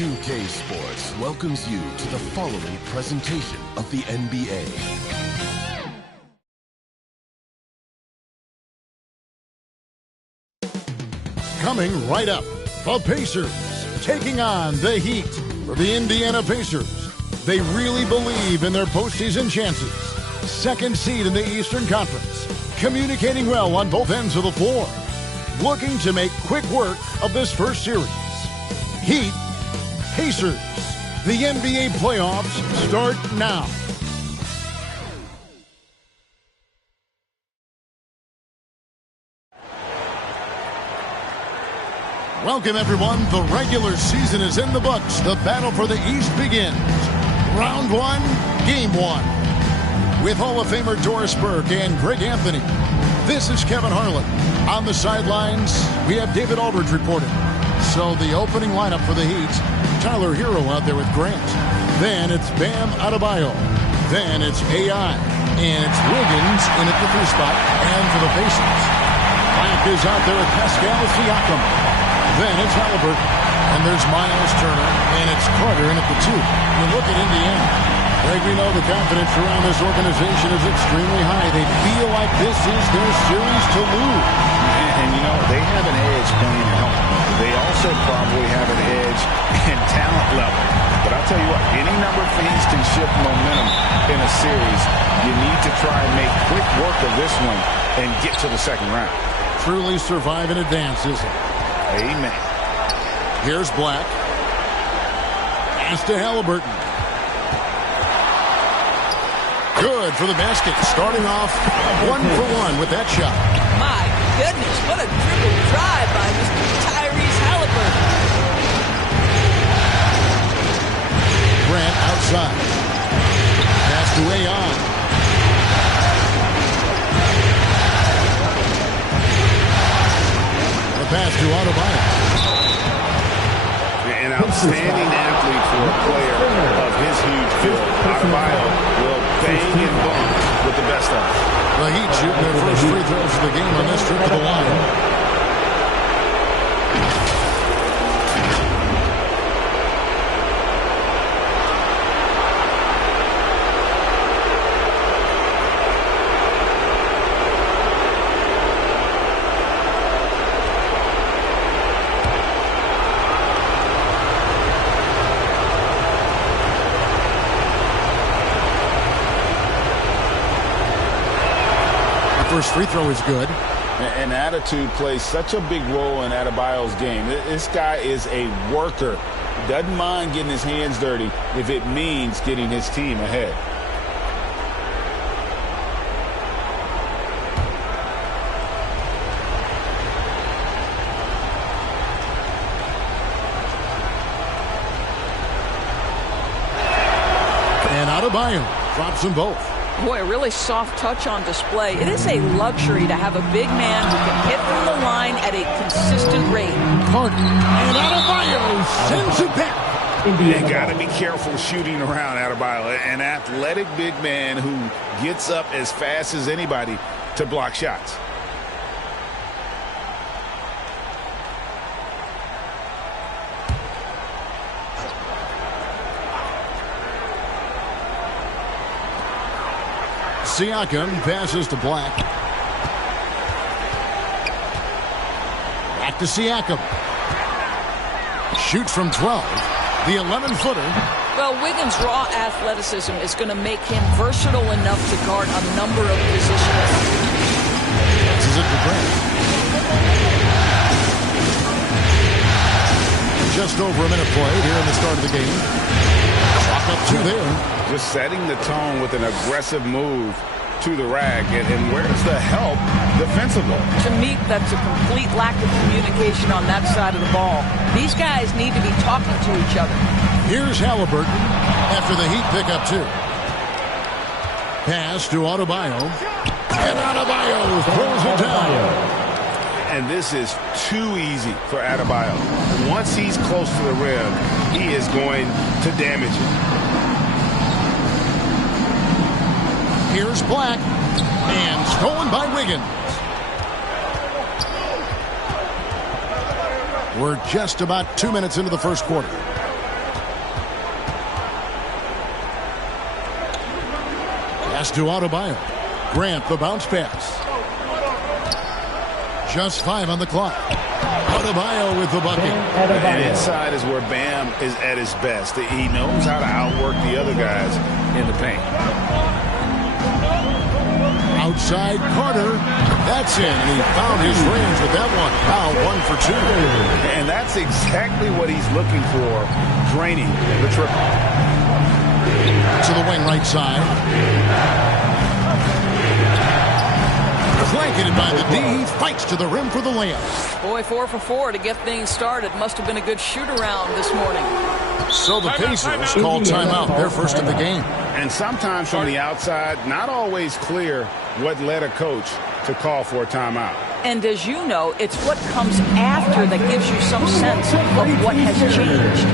2K Sports welcomes you to the following presentation of the NBA. Coming right up, the Pacers taking on the Heat. For the Indiana Pacers, they really believe in their postseason chances. Second seed in the Eastern Conference, communicating well on both ends of the floor. Looking to make quick work of this first series. Heat, Pacers. The NBA playoffs start now. Welcome, everyone. The regular season is in the books. The battle for the East begins. Round one, game one. With Hall of Famer Doris Burke and Greg Anthony. This is Kevin Harlan. On the sidelines, we have David Aldridge reporting. So the opening lineup for the Heat, Tyler Hero out there with Grant. Then it's Bam Adebayo. Then it's AI. And it's Wiggins in at the 3 spot. And for the Pacers, Black is out there with Pascal Siakam. Then it's Halliburton. And there's Miles Turner. And it's Carter in at the 2. You look at Indiana. Greg, we know the confidence around this organization is extremely high. They feel like this is their series to lose. And you know, they have an edge playing at home. They also probably have an edge in talent level. But I'll tell you what, any number of things can shift momentum in a series. You need to try and make quick work of this one and get to the second round. Truly survive and advance, isn't it? Amen. Here's Black. Pass to Halliburton. Good for the basket. Starting off 1-for-1 with that shot. My goodness, what a dribble drive by Mr. Tyrese Halliburton. Grant outside. Pass to Ayon. The pass to Adebayo. An outstanding athlete for a player of his huge build. Adebayo will bang and bump with the best of them. The Heat shooting their first free throws of the game on this trip to the line. First free throw is good. And attitude plays such a big role in Adebayo's game. This guy is a worker. Doesn't mind getting his hands dirty if it means getting his team ahead. And Adebayo drops them both. Boy, a really soft touch on display. It is a luxury to have a big man who can hit from the line at a consistent rate. Carter. And Adebayo sends it back. You got to be careful shooting around Adebayo. An athletic big man who gets up as fast as anybody to block shots. Siakam passes to Black. Back to Siakam. Shoots from 12. The 11-footer. Well, Wiggins' raw athleticism is going to make him versatile enough to guard a number of positions. This is it for Grant. Just over a minute played here in the start of the game. Clock up 2 there. Just setting the tone with an aggressive move to the rack. And where's the help defensively? To me, that's a complete lack of communication on that side of the ball. These guys need to be talking to each other. Here's Halliburton after the Heat pick up 2. Pass to Adebayo. And Adebayo throws it down. And this is too easy for Adebayo. Once he's close to the rim, he is going to damage it. Here's Black. And stolen by Wiggins. We're just about 2 minutes into the first quarter. Pass to Adebayo. Grant, the bounce pass. Just 5 on the clock. Adebayo with the bucket. And inside is where Bam is at his best. He knows how to outwork the other guys in the paint. Outside Carter. That's in. And he found his range with that one. Now 1 for 2. And that's exactly what he's looking for, draining the triple. To the wing right side. Blanketed by the D. He fights to the rim for the layup. Boy, 4 for 4 to get things started. Must have been a good shoot-around this morning. So the Pacers call timeout, their first of the game. And sometimes from the outside, not always clear what led a coach to call for a timeout. And as you know, it's what comes after that gives you some sense of what has changed.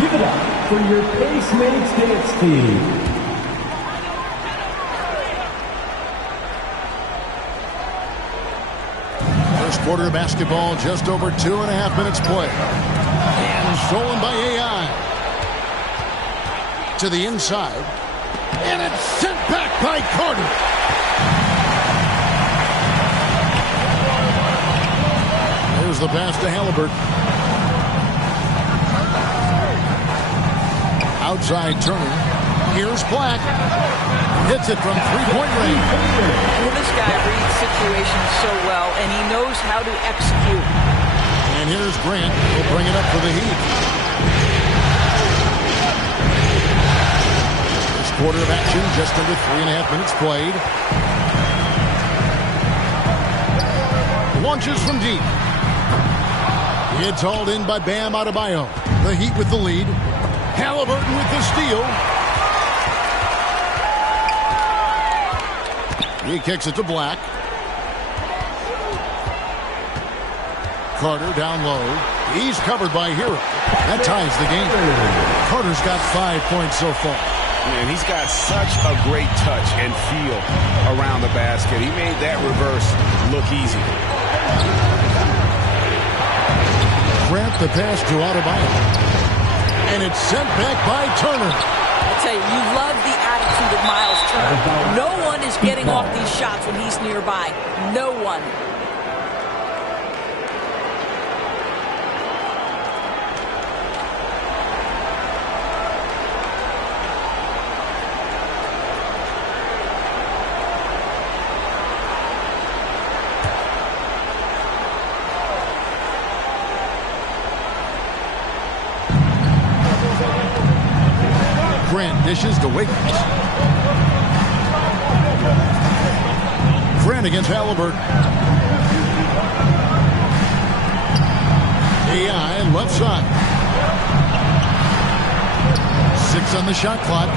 Give it up for your Pacemates dance team. First quarter of basketball, just over 2.5 minutes play. And stolen by AI. To the inside. And it's sent back by Carter. There's the pass to Halliburton. Outside Turner. Here's Black. Hits it from three-point range. Well, this guy reads situations so well, and he knows how to execute. And here's Grant. He'll bring it up for the Heat. First quarter of action, just under 3.5 minutes played. Launches from deep. It's hauled in by Bam Adebayo. The Heat with the lead. Halliburton with the steal. He kicks it to Black. Carter down low. He's covered by Hero. That ties the game. Carter's got 5 points so far. Man, he's got such a great touch and feel around the basket. He made that reverse look easy. Grant the pass to Adebayo. And it's sent back by Turner. I tell you love the attitude of Miles Turner. No one is getting off these shots when he's nearby. No one. Grant dishes to Wiggins. Grant against Halliburton. AI left side. 6 on the shot clock.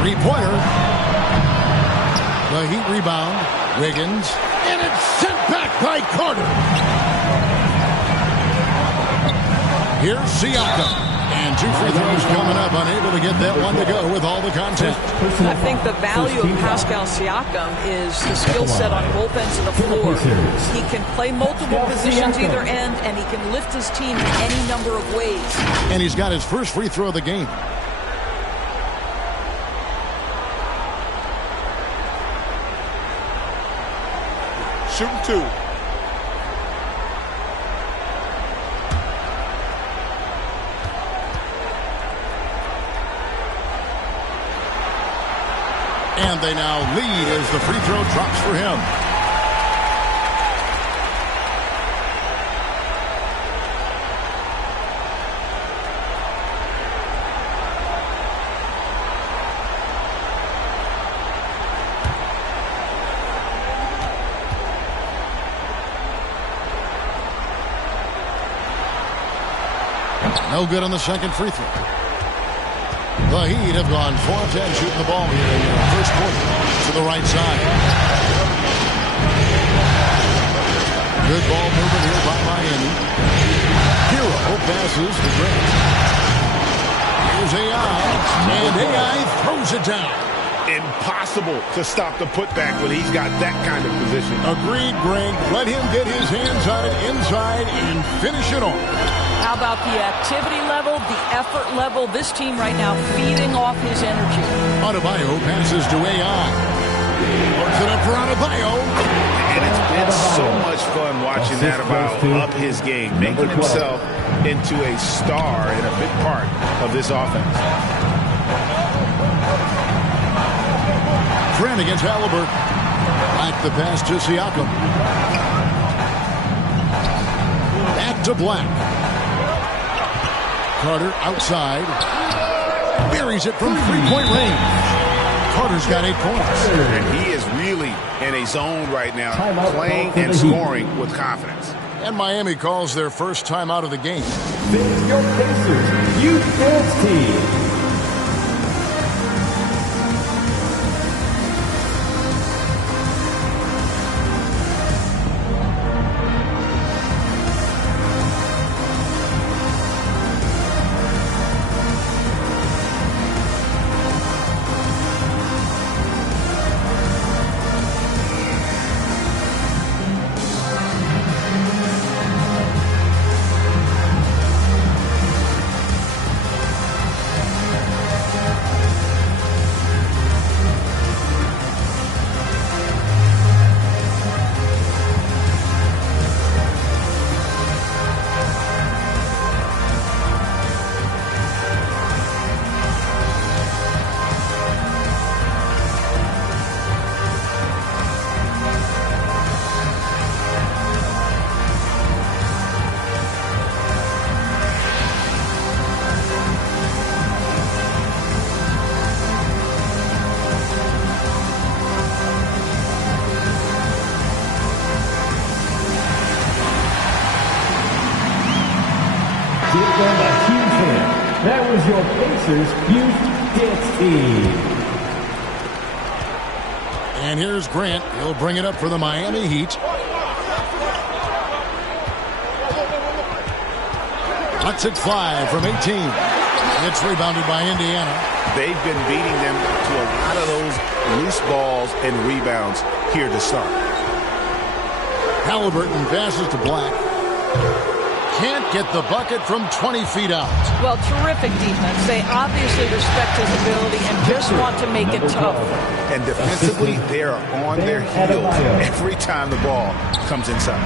Three-pointer. The Heat rebound. Wiggins. And it's sent back by Carter. Here's Siakam. And 2 free throws coming up, unable to get that one to go with all the contact. I think the value of Pascal Siakam is the skill set on both ends of the floor. He can play multiple positions either end, and he can lift his team in any number of ways. And he's got his first free throw of the game. shooting 2. And they now lead as the free throw drops for him. No good on the second free throw. The Heat have gone 4 of 10 shooting the ball here in the first quarter to the right side. Good ball movement here by Miami. Hero passes to Grant. Here's AI, and AI throws it down. Impossible to stop the putback when he's got that kind of position. Agreed, Greg. Let him get his hands on it inside and finish it off. How about the activity level, the effort level? This team right now feeding off his energy. Adebayo passes to AI. Puts it up for Adebayo. And it's been so much fun watching Adebayo up his game, making himself into a star and a big part of this offense. Grant against Halliburton. Back the pass to Siakam. Back to Black. Carter outside. Buries it from three-point range. Carter's got 8 points. And he is really in a zone right now, playing and scoring with confidence. And Miami calls their first time out of the game. Face your Pacers Youth Dance Team. That was your Pacers Youth Dance Team. And here's Grant. He'll bring it up for the Miami Heat. Lets it fly from 18. It's rebounded by Indiana. They've been beating them to a lot of those loose balls and rebounds here to start. Halliburton passes to Black. Can't get the bucket from 20 feet out. Well, terrific defense. They obviously respect his ability and just want to make it tough. And defensively, they're on their heels every time the ball comes inside.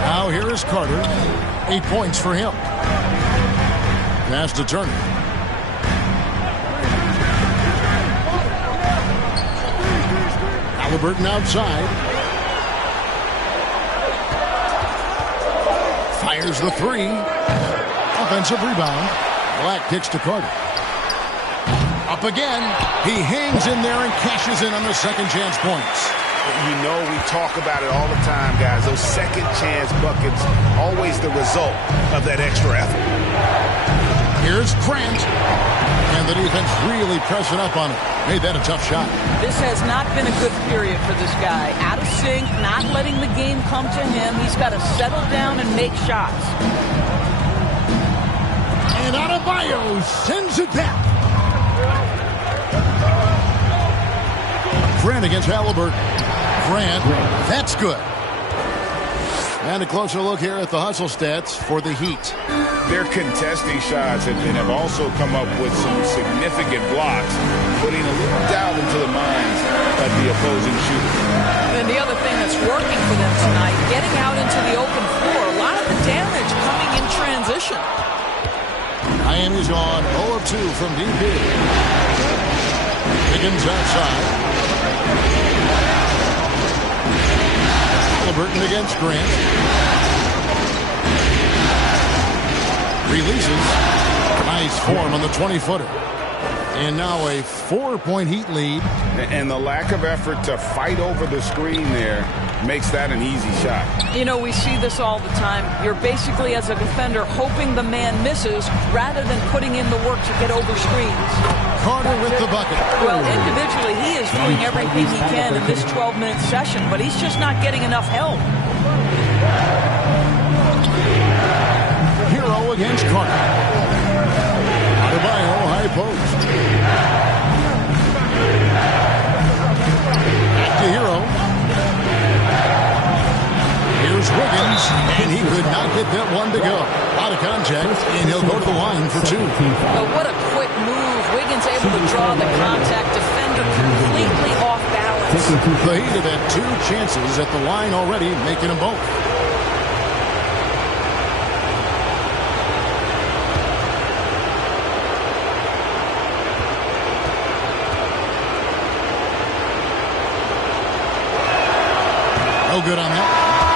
Now here is Carter. 8 points for him. Pass to Turner. Halliburton outside. Fires the three. Offensive rebound. Black kicks to Carter. Up again. He hangs in there and cashes in on the second chance points. You know, we talk about it all the time, guys. Those second chance buckets, always the result of that extra effort. Here's Grant. And the defense really pressing up on it. Made that a tough shot. This has not been a good period for this guy. Out of sync, not letting the game come to him. He's got to settle down and make shots. And Adebayo sends it back. Grant against Halliburton. Grant, that's good. And a closer look here at the hustle stats for the Heat. Their contesting shots and have also come up with some significant blocks, putting a little doubt into the minds of the opposing shooter. And the other thing that's working for them tonight, getting out into the open floor. A lot of the damage coming in transition. Miami's on 0 of 2 from DP. Higgins outside. Halliburton against Grant. Releases. Nice form on the 20-footer. And now a 4-point Heat lead. And the lack of effort to fight over the screen there makes that an easy shot. You know, we see this all the time. You're basically, as a defender, hoping the man misses rather than putting in the work to get over screens. Carter with the bucket. Well, individually, he is doing everything he can in this 12-minute session, but he's just not getting enough help. Hero against Carter. Adebayo, high post. Back to Hero. Here's Wiggins, and he could not get that one to go. Out of contact, and he'll go to the line for 2. Oh, what a quick move. Wiggins able to draw the contact. Defender completely off balance. The Heat have had 2 chances at the line already, making them both. No good on that.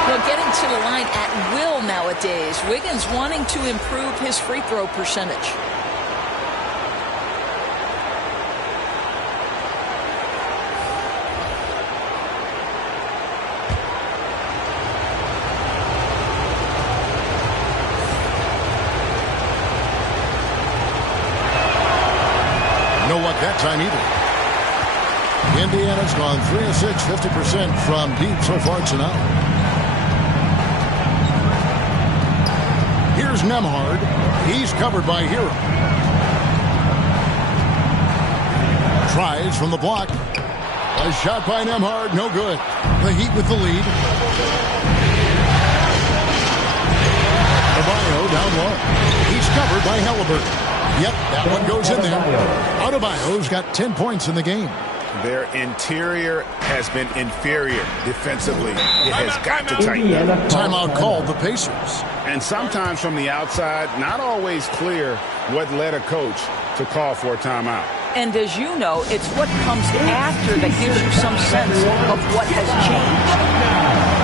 Well, getting to the line at will nowadays. Wiggins wanting to improve his free throw percentage. No luck that time either. Indiana's gone 3 of 6, 50% from deep so far tonight. Here's Nembhard. He's covered by Hero. Tries from the block. A shot by Nembhard, no good. The Heat with the lead. Adebayo down low. He's covered by Halliburton. Yep, that one goes in there. Adebayo's got 10 points in the game. Their interior has been inferior defensively. It has got to tighten up. Timeout called the Pacers. And sometimes from the outside, not always clear what led a coach to call for a timeout. And as you know, it's what comes after that gives you some sense of what has changed.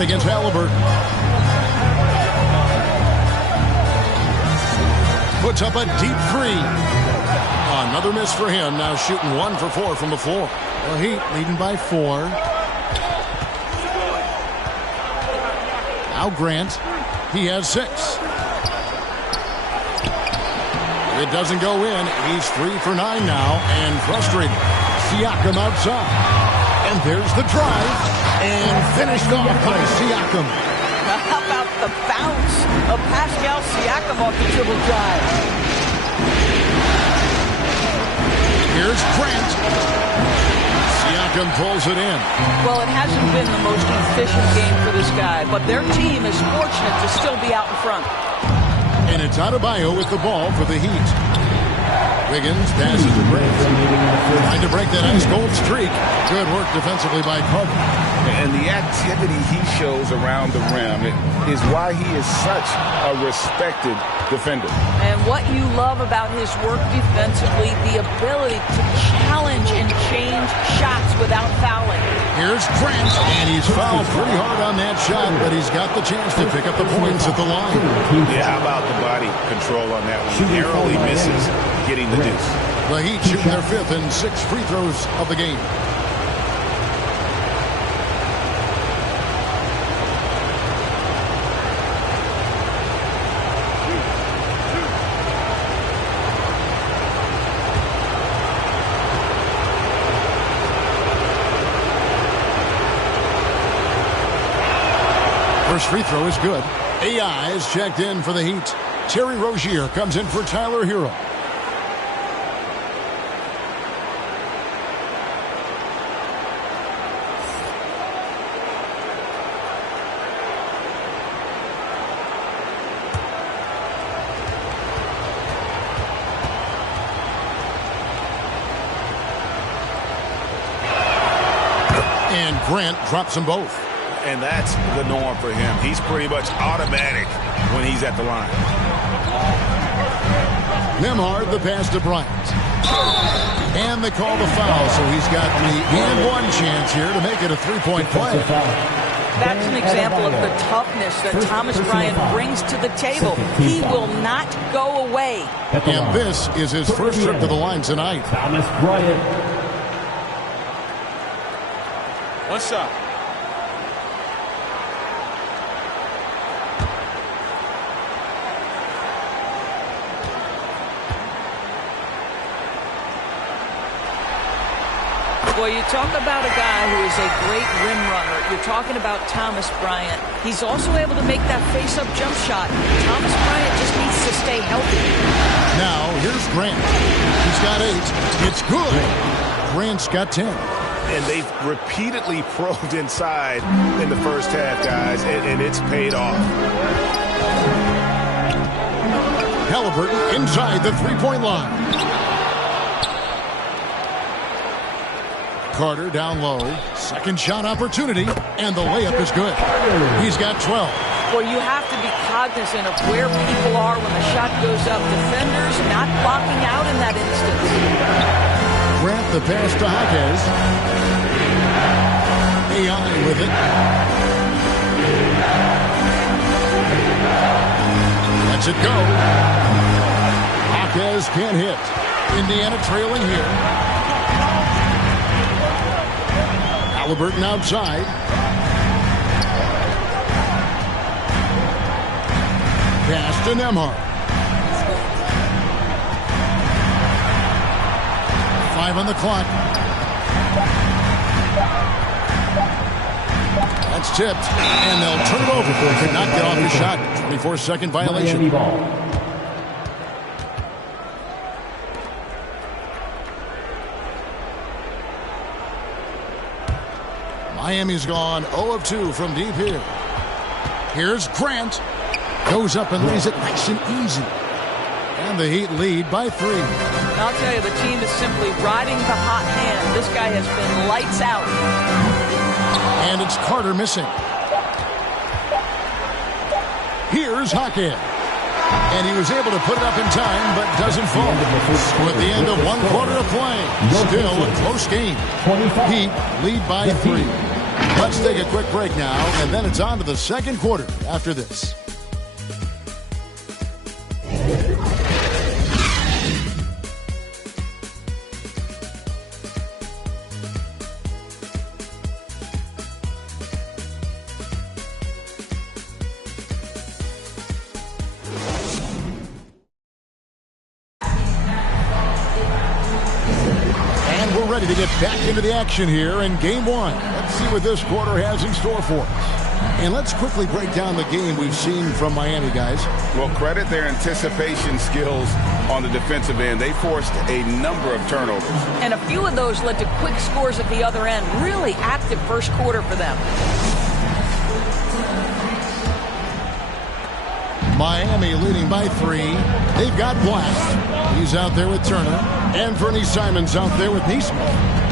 Against Halliburton. Puts up a deep 3. Another miss for him. Now shooting 1 for 4 from the floor. The Heat leading by 4. Now Grant. He has 6. It doesn't go in. He's 3 for 9 now and frustrated. Siakam outside. And there's the drive. And finished off by Siakam. How about the bounce of Pascal Siakam off the dribble drive? Here's Grant. Siakam pulls it in. Well, it hasn't been the most efficient game for this guy, but their team is fortunate to still be out in front. And it's Adebayo with the ball for the Heat. Wiggins passes to Grant. Trying to break that ice-cold streak. Good work defensively by Carter. And the activity he shows around the rim is why he is such a respected defender. And what you love about his work defensively, the ability to challenge and change shots without fouling. Here's Grant, and he's fouled pretty hard on that shot, but he's got the chance to pick up the points at the line. Yeah, how about the body control on that one? He narrowly misses getting the deuce. The Heat shooting their 5th and 6th free throws of the game. First free throw is good. AI is checked in for the Heat. Terry Rozier comes in for Tyler Hero. And Grant drops them both. And that's the norm for him. He's pretty much automatic when he's at the line. Nembhard, the pass to Bryant. And they call the foul, so he's got the and one chance here to make it a three-point play. That's an example of the toughness that Thomas Bryant brings to the table. He will not go away. And this is his first trip to the line tonight. Thomas Bryant. What's up? Well, you talk about a guy who is a great rim runner. You're talking about Thomas Bryant. He's also able to make that face-up jump shot. Thomas Bryant just needs to stay healthy. Now, here's Grant. He's got 8. It's good. Grant's got 10. And they've repeatedly probed inside in the first half, guys, and it's paid off. Halliburton inside the three-point line. Carter down low. Second shot opportunity, and the layup is good. He's got 12. Well, you have to be cognizant of where people are when the shot goes up. Defenders not blocking out in that instance. Grant the pass to Jaquez. AI with it. Lets it go. Jaquez can't hit. Indiana trailing here. Halliburton outside. Pass to Nembhard. 5 on the clock. That's tipped, and they'll turn it over. Could not get off the shot. 24-second violation. Miami's gone 0 of 2 from deep here. Here's Grant. Goes up and lays it nice and easy. And the Heat lead by 3. I'll tell you, the team is simply riding the hot hand. This guy has been lights out. And it's Carter missing. Here's Jaquez. And he was able to put it up in time, but doesn't fall. So at the end of 1 quarter of play, still a close game. Heat lead by 3. Let's take a quick break now, and then it's on to the second quarter after this. Ready to get back into the action here in game 1. Let's see what this quarter has in store for us. And let's quickly break down the game we've seen from Miami, guys. Well, credit their anticipation skills on the defensive end. They forced a number of turnovers. And a few of those led to quick scores at the other end. Really active first quarter for them. Miami leading by 3. They've got Blast. He's out there with Turner. And Vernie Simons out there with Neesmith.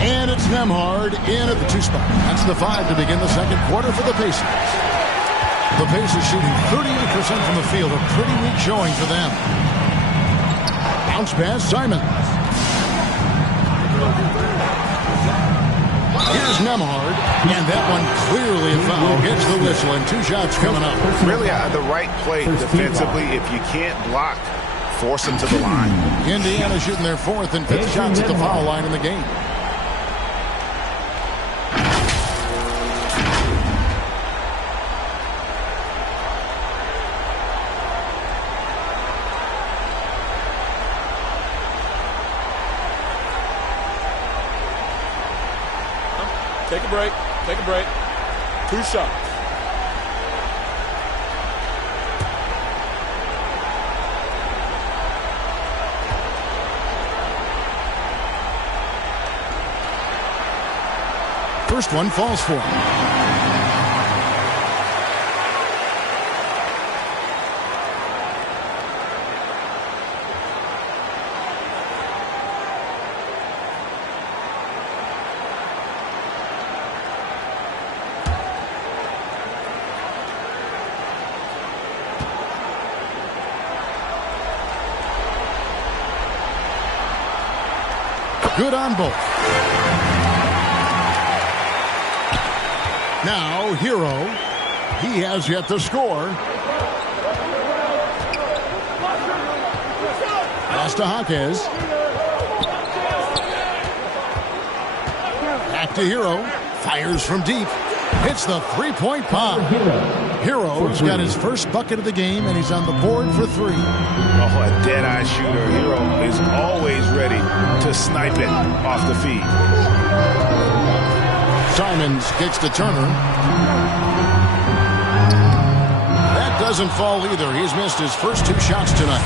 And it's Nembhard in at the 2 spot. That's the 5 to begin the second quarter for the Pacers. The Pacers shooting 38% from the field. A pretty weak showing for them. Bounce pass, Simons. Here's Nembhard, and that one clearly a foul. Gets the whistle, and 2 shots coming up. Really the right play defensively. If you can't block, force them to the line. Indiana shooting their 4th and 5th shots at the foul line in the game. Take a break. Take a break. 2 shots. First one falls for him. Good on both. Now, Hero. He has yet to score. Pass to Jaquez. Back to Hero. Fires from deep. Hits the three-point pop. Hero's got his first bucket of the game, and he's on the board for 3. Oh, a dead-eye shooter. Hero is always ready to snipe it off the feed. Simons kicks to Turner. That doesn't fall either. He's missed his first 2 shots tonight.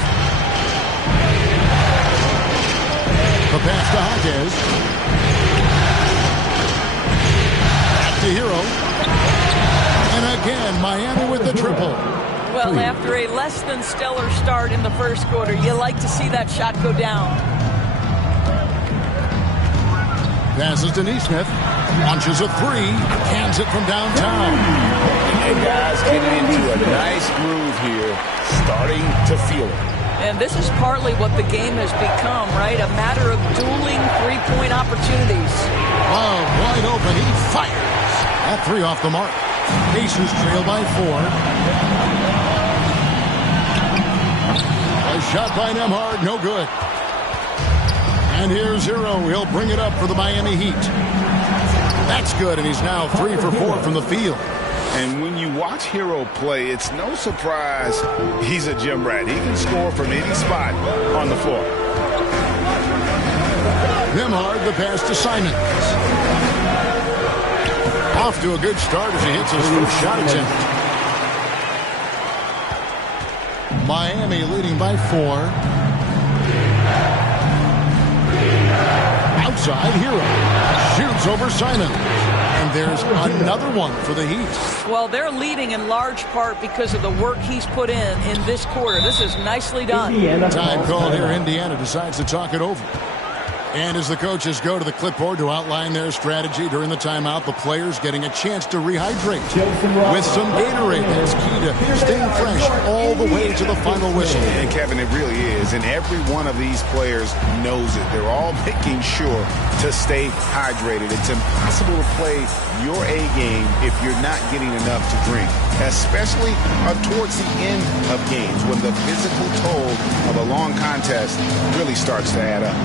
The pass to Jaquez. Back to Hero. And again, Miami with the triple. Well, after a less than stellar start in the first quarter, you like to see that shot go down. Passes to Neesmith. Launches a 3. Hands it from downtown. And guys getting into a nice groove here, starting to feel it. And this is partly what the game has become, right? A matter of dueling three-point opportunities. Oh, wide open. He fires. That 3 off the mark. Pacers trail by 4. A shot by Nembhard, no good. And here's Hero. He'll bring it up for the Miami Heat. That's good, and he's now 3 for 4 from the field. And when you watch Hero play, it's no surprise he's a gym rat. He can score from any spot on the floor. Nembhard, the pass to Simons. Off to a good start as he hits his first shot attempt. Miami leading by 4. Outside, Hero shoots over Simons. And there's another one for the Heat. Well, they're leading in large part because of the work he's put in this quarter. This is nicely done. Time called here. Indiana decides to talk it over. And as the coaches go to the clipboard to outline their strategy during the timeout, the players getting a chance to rehydrate with some Gatorade. That's key to staying fresh all the way to the final whistle. And Kevin, it really is. And every one of these players knows it. They're all making sure to stay hydrated. It's impossible to play your A game if you're not getting enough to drink, especially towards the end of games when the physical toll of a long contest really starts to add up.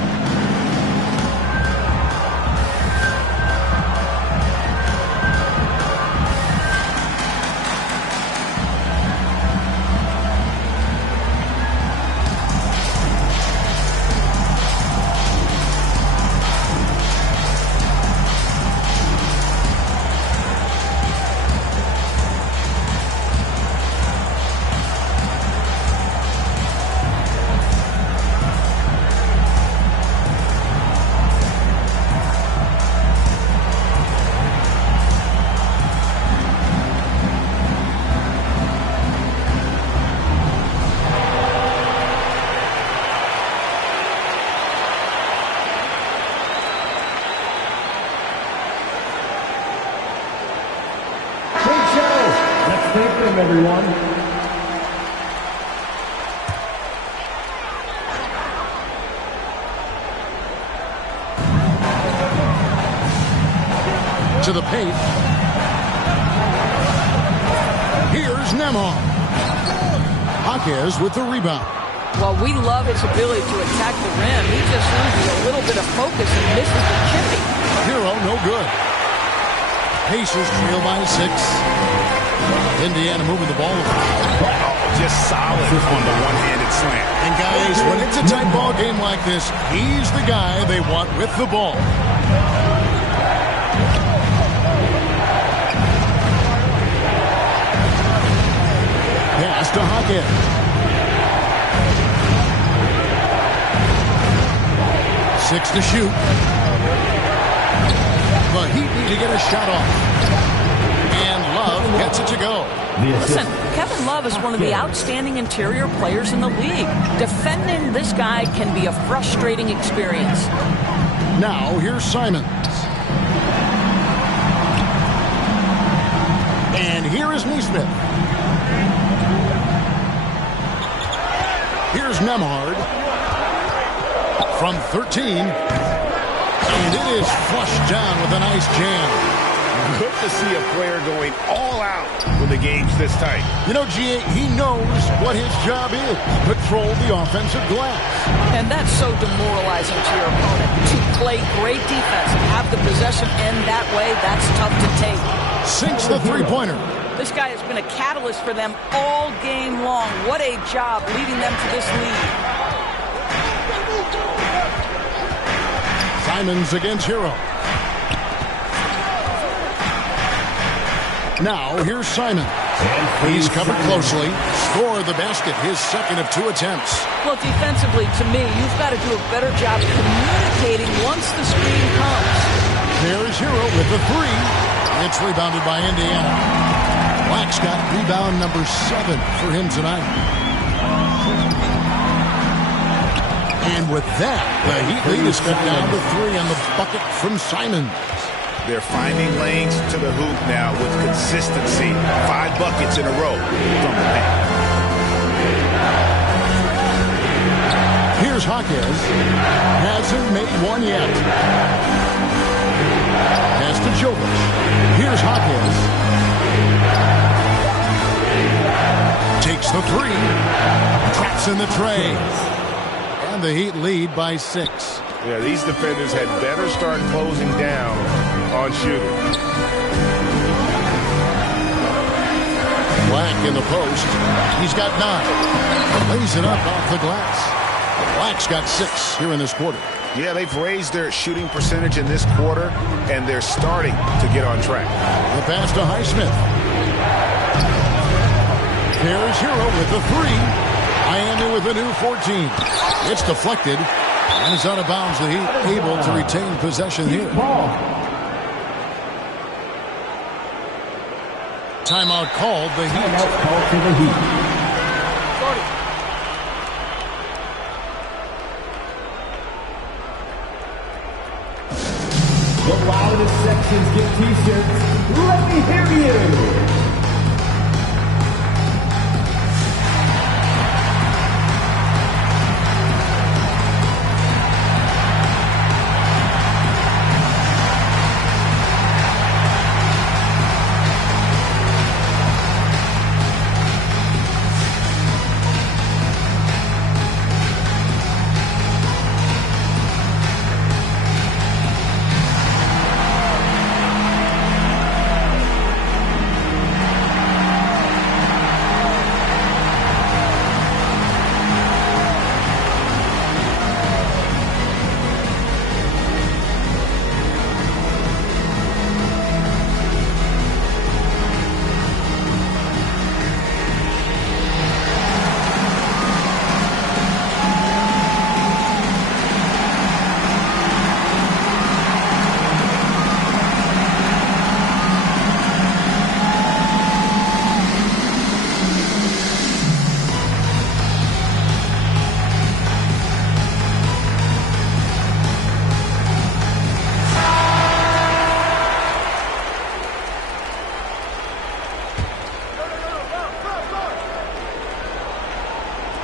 Thank them, everyone. To the paint. Here's Nembhard. Jaquez with the rebound. Well, we love his ability to attack the rim. He just loses a little bit of focus and misses the chipping. Hero, no good. Pacers trail by 6. Indiana moving the ball. Just solid on the one-handed slam. And guys, when it's a tight ball game like this, he's the guy they want with the ball. Pass to Jaquez. Six to shoot. The Heat need to get a shot off. And Love gets it to go. Listen, Kevin Love is one of the outstanding interior players in the league. Defending this guy can be a frustrating experience. Now, here's Simons. And here is Nesmith. Here's Nembhard. From 13. And it is flushed down with a nice jam. Good to see a player going all out when the game's this tight. You know, G.A., he knows what his job is. Control the offensive glass. And that's so demoralizing to your opponent. To play great defense and have the possession end that way, that's tough to take. Sinks the three-pointer. This guy has been a catalyst for them all game long. What a job leading them to this lead. Simons against Hero. Now, here's Simon. He's covered closely. Score the basket, his second of 2 attempts. Well, defensively, to me, you've got to do a better job communicating once the screen comes. There's Hero with the 3. It's rebounded by Indiana. Black's got rebound number 7 for him tonight. And with that, the Heat lead is cut down to 3 on the bucket from Simons. They're finding lanes to the hoop now with consistency. 5 buckets in a row from the paint. Here's Jaquez. Hasn't made one yet. Pass to Jovic. Here's Jaquez. Takes the 3. Traps in the tray. And the Heat lead by 6. Yeah, these defenders had better start closing down on shooting. Black in the post. He's got 9. Lays it up off the glass. Black's got 6 here in this quarter. Yeah, they've raised their shooting percentage in this quarter, and they're starting to get on track. The pass to Highsmith. There's Hero with the 3. Miami with a new 14. It's deflected. And it's out of bounds. The Heat able to retain possession here. Timeout called. The Heat. Timeout called for the Heat. The loudest sections get t-shirts. Let me hear you.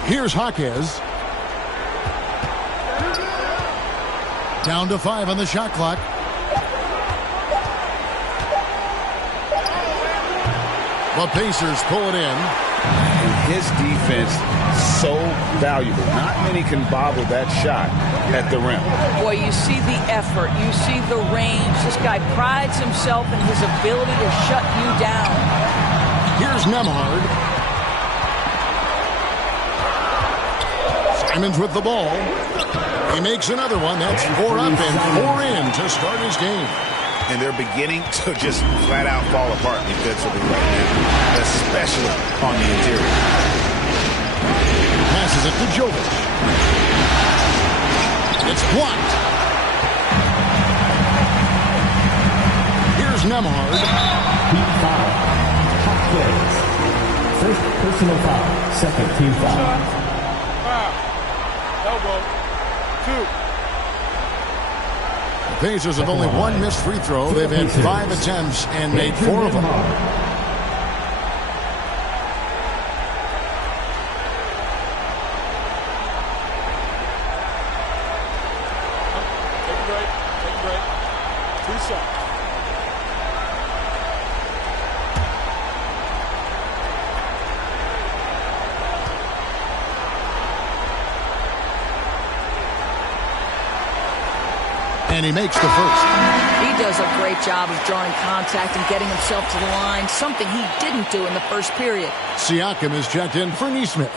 Here's Jaquez. Down to 5 on the shot clock. The Pacers pull it in. And his defense, so valuable. Not many can bobble that shot at the rim. Boy, you see the effort. You see the range. This guy prides himself in his ability to shut you down. Here's Nembhard. Simons with the ball. He makes another one. That's 4 up and 4 in to start his game. And they're beginning to just flat out fall apart defensively right now, especially on the interior. Passes it to Jovic. It's blocked. Here's Nembhard. Team foul. Hot plays. First personal foul. Second team foul. Elbow. 2. The Pacers have only 1 missed free throw. They've had 5 attempts and made 4 of them. Take a break. Take a break. 2 shots. And he makes the first. He does a great job of drawing contact and getting himself to the line, something he didn't do in the first period. Siakam is checked in for Nesmith.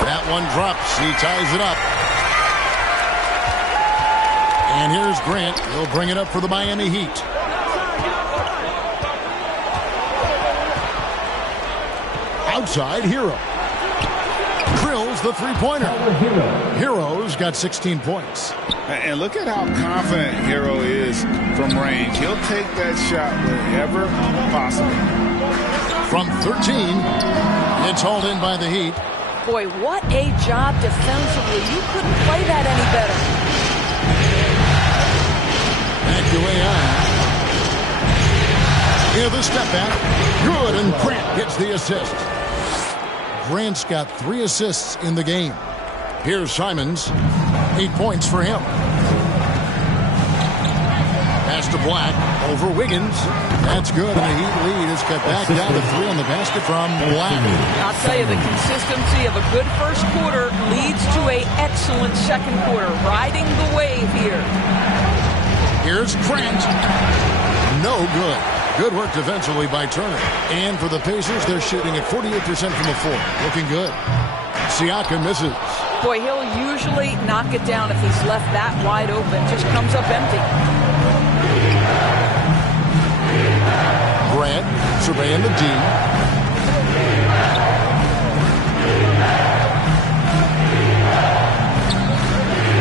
That one drops. He ties it up. And here's Grant. He'll bring it up for the Miami Heat. Outside, Hero. Drills the three-pointer. Hero's got 16 points. And look at how confident Hero is from range. He'll take that shot wherever possible. From 13, it's hauled in by the Heat. Boy, what a job defensively. You couldn't play that any better. Back to AI. Here the step back. Good, and Grant gets the assist. Grant's got 3 assists in the game. Here's Simons. 8 points for him. Pass to Black over Wiggins. That's good, and the Heat lead is cut back down to 3 on the basket from Black. I'll tell you, the consistency of a good first quarter leads to an excellent second quarter. Riding the wave here. Here's Grant. No good. Good work defensively by Turner. And for the Pacers, they're shooting at 48% from the floor. Looking good. Siakam misses. Boy, he'll usually knock it down if he's left that wide open. Just comes up empty. Grant surveying the D.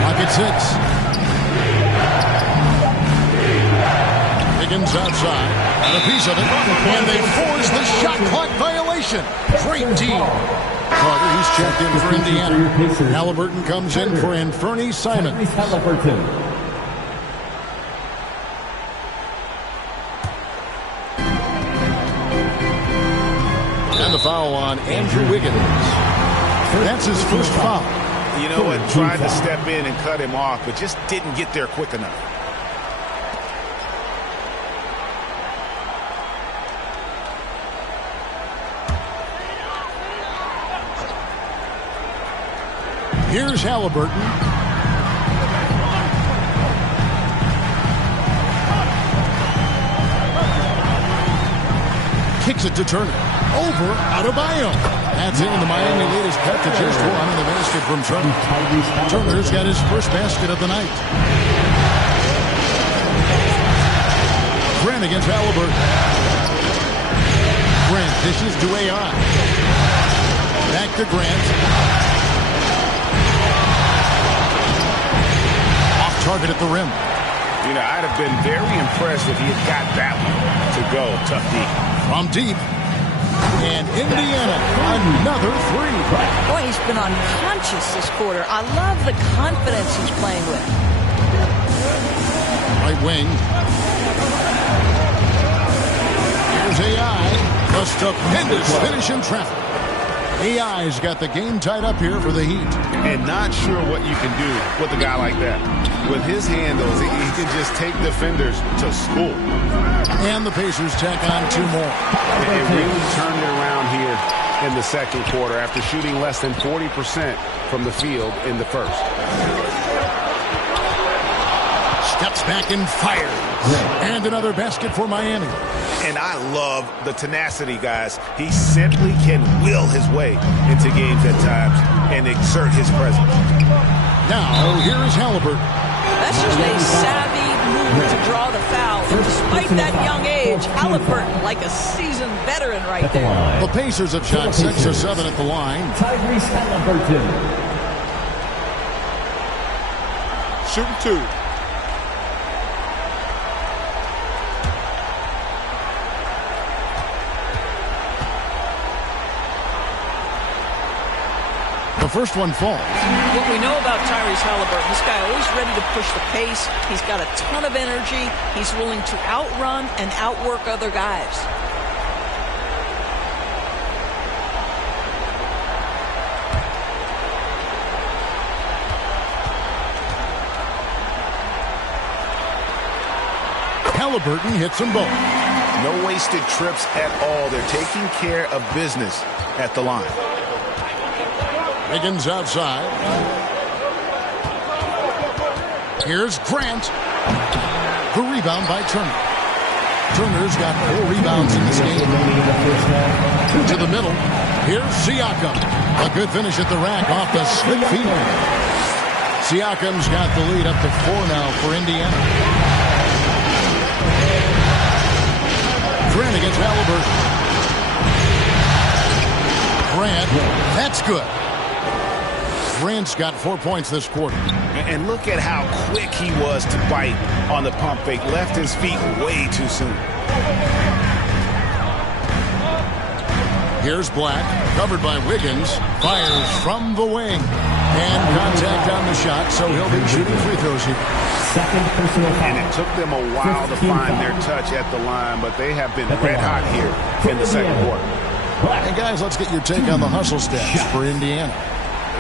Pocket 6. Wiggins outside. Got a piece of it. And they force the shot clock violation. Great team. Carter, he's checked in for Indiana. Halliburton comes in for Anthony Simons. Halliburton. And the foul on Andrew Wiggins. That's his first foul. You know what? Tried to step in and cut him off, but just didn't get there quick enough. Here's Halliburton. Kicks it to Turner. Over Adebayo. That's it, and the Miami lead is cut to just 1 in the basket from Turner. Turner's got his first basket of the night. Grant against Halliburton. Grant dishes to AI. Back to Grant. Target at the rim. You know, I'd have been very impressed if he had got that one to go. Tough D. From deep. And Indiana, another three. Boy, he's been unconscious this quarter. I love the confidence he's playing with. Right wing. Here's AI. A stupendous finish in traffic. AI's got the game tied up here for the Heat. And not sure what you can do with a guy like that. With his handles, he can just take defenders to school. And the Pacers tack on two more. It really turned it around here in the second quarter after shooting less than 40% from the field in the first. Steps back and fires. And another basket for Miami. And I love the tenacity, guys. He simply can will his way into games at times and exert his presence. Now, here is Halliburton. That's just a savvy move to draw the foul. And despite that young age, Halliburton like a seasoned veteran right there. The Pacers have shot 6 or 7 at the line. Tyrese Halliburton. Shooting two. The first one falls. What we know about Tyrese Halliburton, this guy always ready to push the pace. He's got a ton of energy. He's willing to outrun and outwork other guys. Halliburton hits them both. No wasted trips at all. They're taking care of business at the line. Wiggins outside. Here's Grant. The rebound by Turner. Turner's got 4 rebounds in this game. To the middle. Here's Siakam. A good finish at the rack off the slick feet. Siakam's got the lead up to 4 now for Indiana. Grant against Halliburton. Grant, that's good. Grant's got 4 points this quarter. And look at how quick he was to bite on the pump fake. Left his feet way too soon. Here's Black, covered by Wiggins. Fires from the wing. And contact on the shot, so he'll be shooting free throws here. Second personal foul. And it took them a while to find their touch at the line, but they have been red hot here in the second quarter. And guys, let's get your take on the hustle stats for Indiana.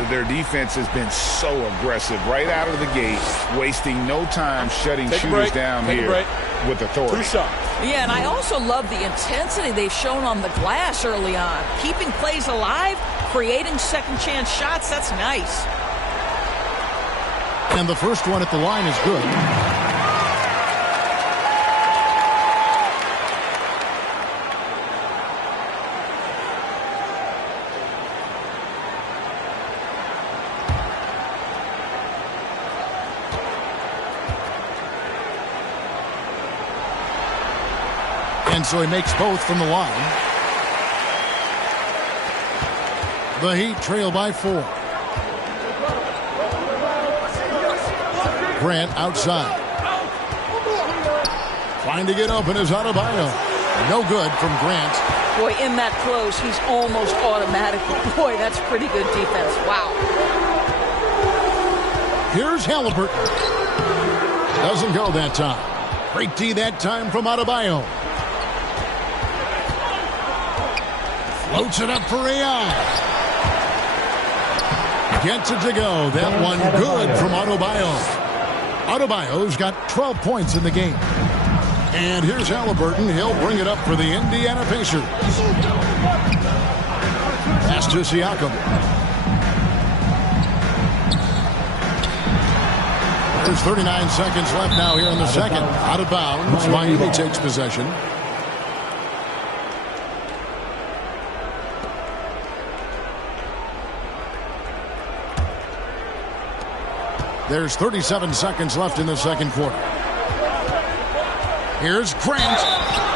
Their defense has been so aggressive right out of the gate, wasting no time shutting shooters down here with authority. 2 shots. Yeah, and I also love the intensity they've shown on the glass early on. Keeping plays alive, creating second chance shots, that's nice. And the first one at the line is good. And so he makes both from the line. The Heat trail by 4. Grant outside. Trying to get open is Adebayo. No good from Grant. Boy, in that close, he's almost automatic. Boy, that's pretty good defense. Wow. Here's Halliburton. Doesn't go that time. Great D that time from Adebayo. Floats it up for AI. Gets it to go. That one good from Adebayo. Adebayo's got 12 points in the game. And here's Halliburton. He'll bring it up for the Indiana Pacers. Pass to Siakam. There's 39 seconds left now here in the second. Out of bounds. Miami takes possession. There's 37 seconds left in the second quarter. Here's Grant.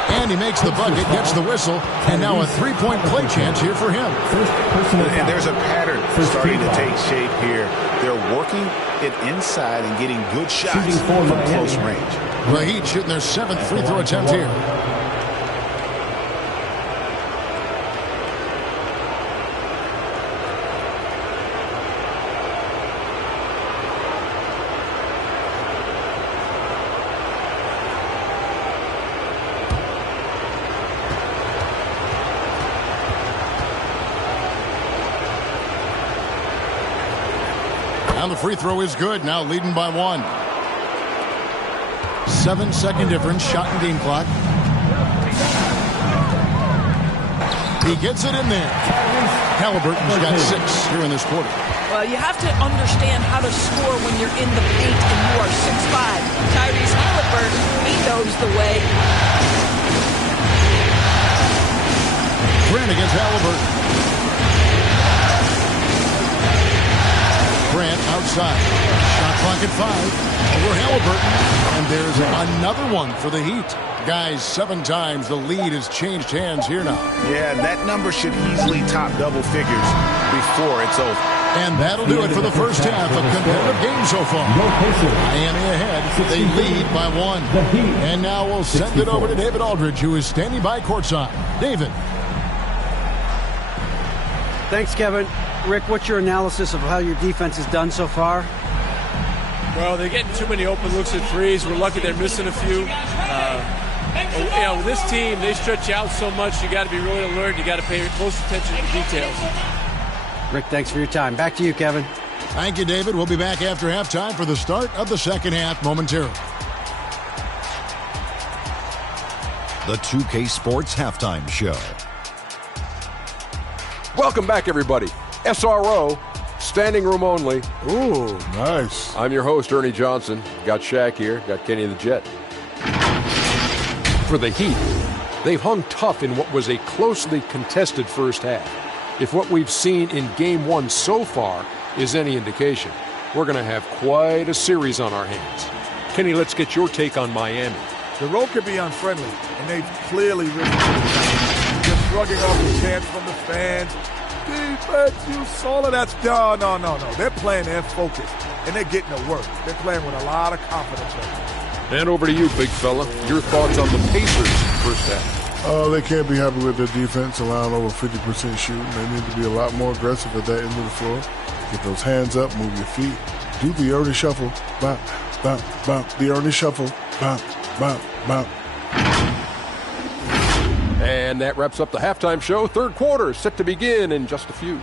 And he makes the bucket, gets the whistle, and now a three-point play chance here for him. And there's a pattern starting to take shape here. They're working it inside and getting good shots from close range. The Heat shooting their 7th free throw attempt here. And the free throw is good. Now leading by 1. 7-second difference. Shot and game clock. He gets it in there. Halliburton's got 6 here in this quarter. Well, you have to understand how to score when you're in the paint and you are 6'5". Tyrese Halliburton, he knows the way. Grant against Halliburton. Grant outside. Shot clock at 5. Over Halliburton. And there's another one for the Heat. Guys, 7 times the lead has changed hands here now. Yeah, that number should easily top double figures before it's over. And that'll do it for the first half. A competitive game so far. Miami ahead. They lead by 1. And now we'll send it over to David Aldridge, who is standing by courtside. David. Thanks, Kevin. Rick, what's your analysis of how your defense has done so far? Well, they're getting too many open looks at threes. We're lucky they're missing a few. With this team, they stretch out so much. You got to be really alert. You got to pay close attention to the details. Rick, thanks for your time. Back to you, Kevin. Thank you, David. We'll be back after halftime for the start of the second half momentarily. The 2K Sports Halftime Show. Welcome back, everybody. SRO, standing room only. Ooh, nice. I'm your host, Ernie Johnson. Got Shaq here, got Kenny the Jet. For the Heat, they've hung tough in what was a closely contested first half. If what we've seen in Game 1 so far is any indication, we're going to have quite a series on our hands. Kenny, let's get your take on Miami. The road could be unfriendly, and they've clearly risen to the challenge. Just shrugging off the chants from the fans. Defense, you saw it. That's no. They're playing their focus, and they're getting to work. They're playing with a lot of confidence right now. And over to you, big fella. Your thoughts on the Pacers first half? They can't be happy with their defense, allowing over 50% shooting. They need to be a lot more aggressive at that end of the floor. Get those hands up, move your feet. Do the Ernie shuffle. Bop, bop, bop. The Ernie shuffle. Bop, bop, bop. And that wraps up the halftime show. Third quarter set to begin in just a few.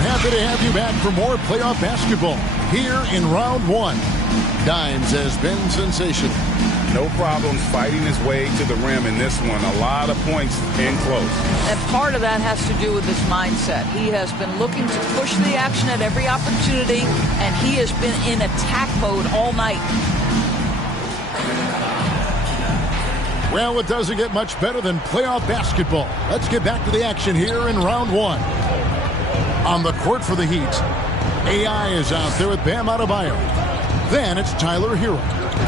Happy to have you back for more playoff basketball here in round 1. Dimes has been sensational. No problems fighting his way to the rim in this one. A lot of points in close. And part of that has to do with his mindset. He has been looking to push the action at every opportunity, and he has been in attack mode all night. Well, it doesn't get much better than playoff basketball. Let's get back to the action here in round 1. On the court for the Heat, AI is out there with Bam Adebayo. Then it's Tyler Hero.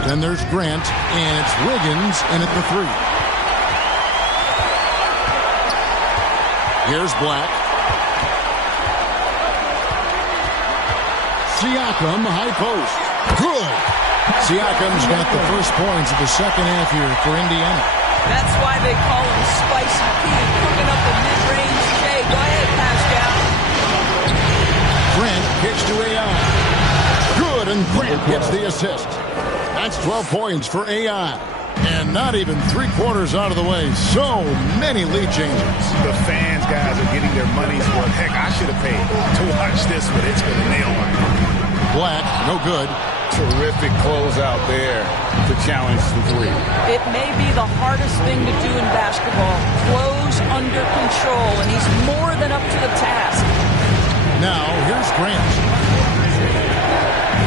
Then there's Grant, and it's Wiggins in at the 3. Here's Black. Siakam, high post. Good. Siakam's got the first points of the second half here for Indiana. That's why they call him Spicy P, cooking up a mid-range J. Go ahead, Pascal. Grant kicks to AI. Good, and Grant gets the assist. That's 12 points for AI. And not even 3/4 out of the way. So many lead changes. The fans, guys, are getting their money's worth. Heck, I should have paid to watch this one. It's going to nail mine. Black, no good. Terrific closeout there to challenge the 3. It may be the hardest thing to do in basketball. Close under control, and he's more than up to the task. Now, here's Grant.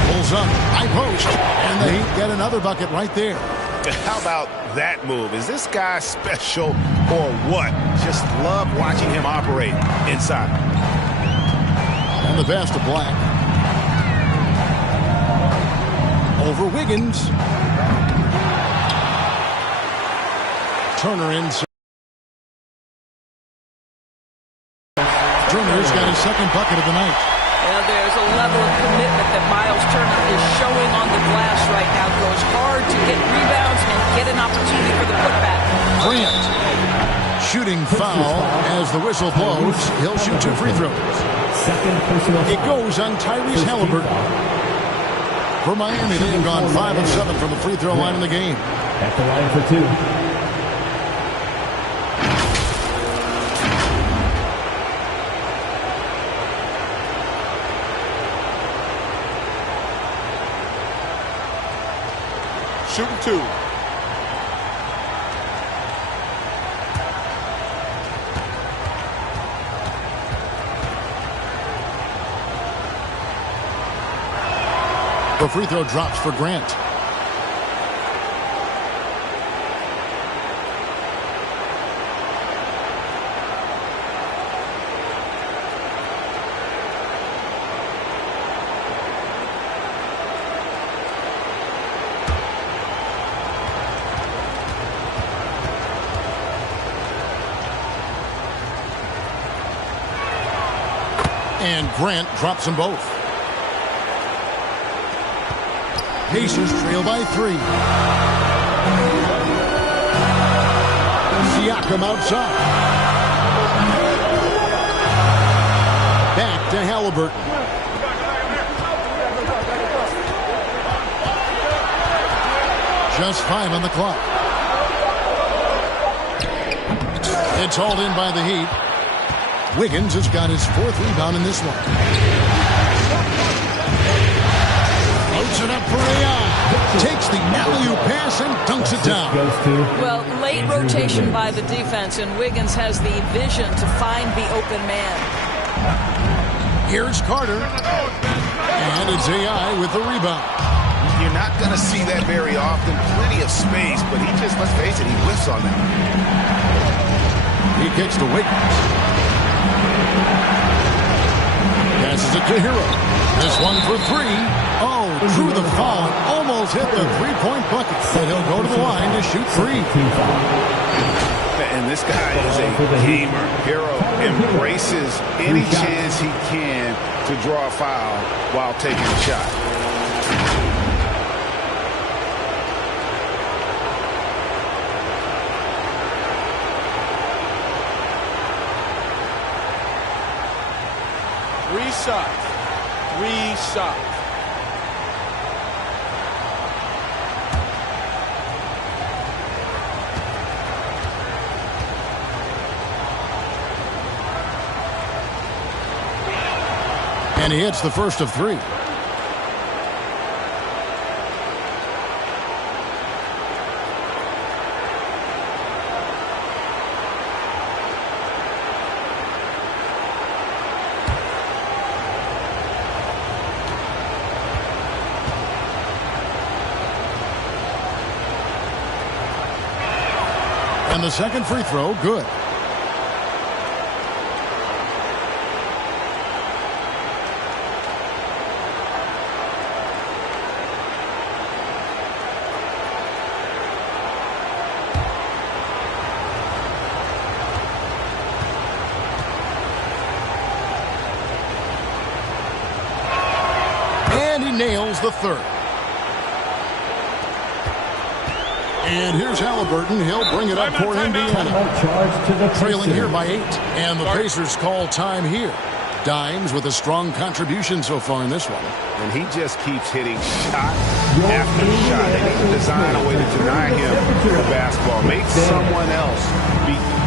Pulls up, high post, and the Heat get another bucket right there. How about that move? Is this guy special or what? Just love watching him operate inside. And the pass to Black. Over Wiggins. Turner inside. Turner's got his second bucket of the night. Yeah, there's a level of commitment that Miles Turner is showing on the glass right now. Goes hard to get rebounds and get an opportunity for the putback. Grant. Shooting foul as the whistle blows. He'll shoot 2 free throws. Second personal foul. It goes on Tyrese Halliburton. For Miami, they have gone 5 of 7 from the free throw line in the game. At the line for 2. Shooting 2. The free throw drops for Grant. And Grant drops them both. Pacers trail by 3. Siakam outside. Back to Halliburton. Just 5 on the clock. It's hauled in by the Heat. Wiggins has got his 4th rebound in this one. Floats it up for AI. Takes the alley-oop pass and dunks it down. Well, late rotation by the defense, and Wiggins has the vision to find the open man. Here's Carter. And it's AI with the rebound. You're not going to see that very often. Plenty of space, but he just, let's face it, he whiffs on that. He kicks to Wiggins. Passes it to Hero. This one for 3. Oh, drew the foul and almost hit the three-point bucket. But he'll go to the line to shoot 3. And this guy is a gamer. Hero embraces any chance he can to draw a foul while taking a shot. Three shots. And he hits the first of 3. And the second free throw, good. And he nails the third. And here's Halliburton. He'll bring it up for Indiana. Trailing here by 8. And the Pacers call time here. Dimes with a strong contribution so far in this one. And he just keeps hitting shot after shot. They need to design a way to deny him the basketball. Make someone else beat him.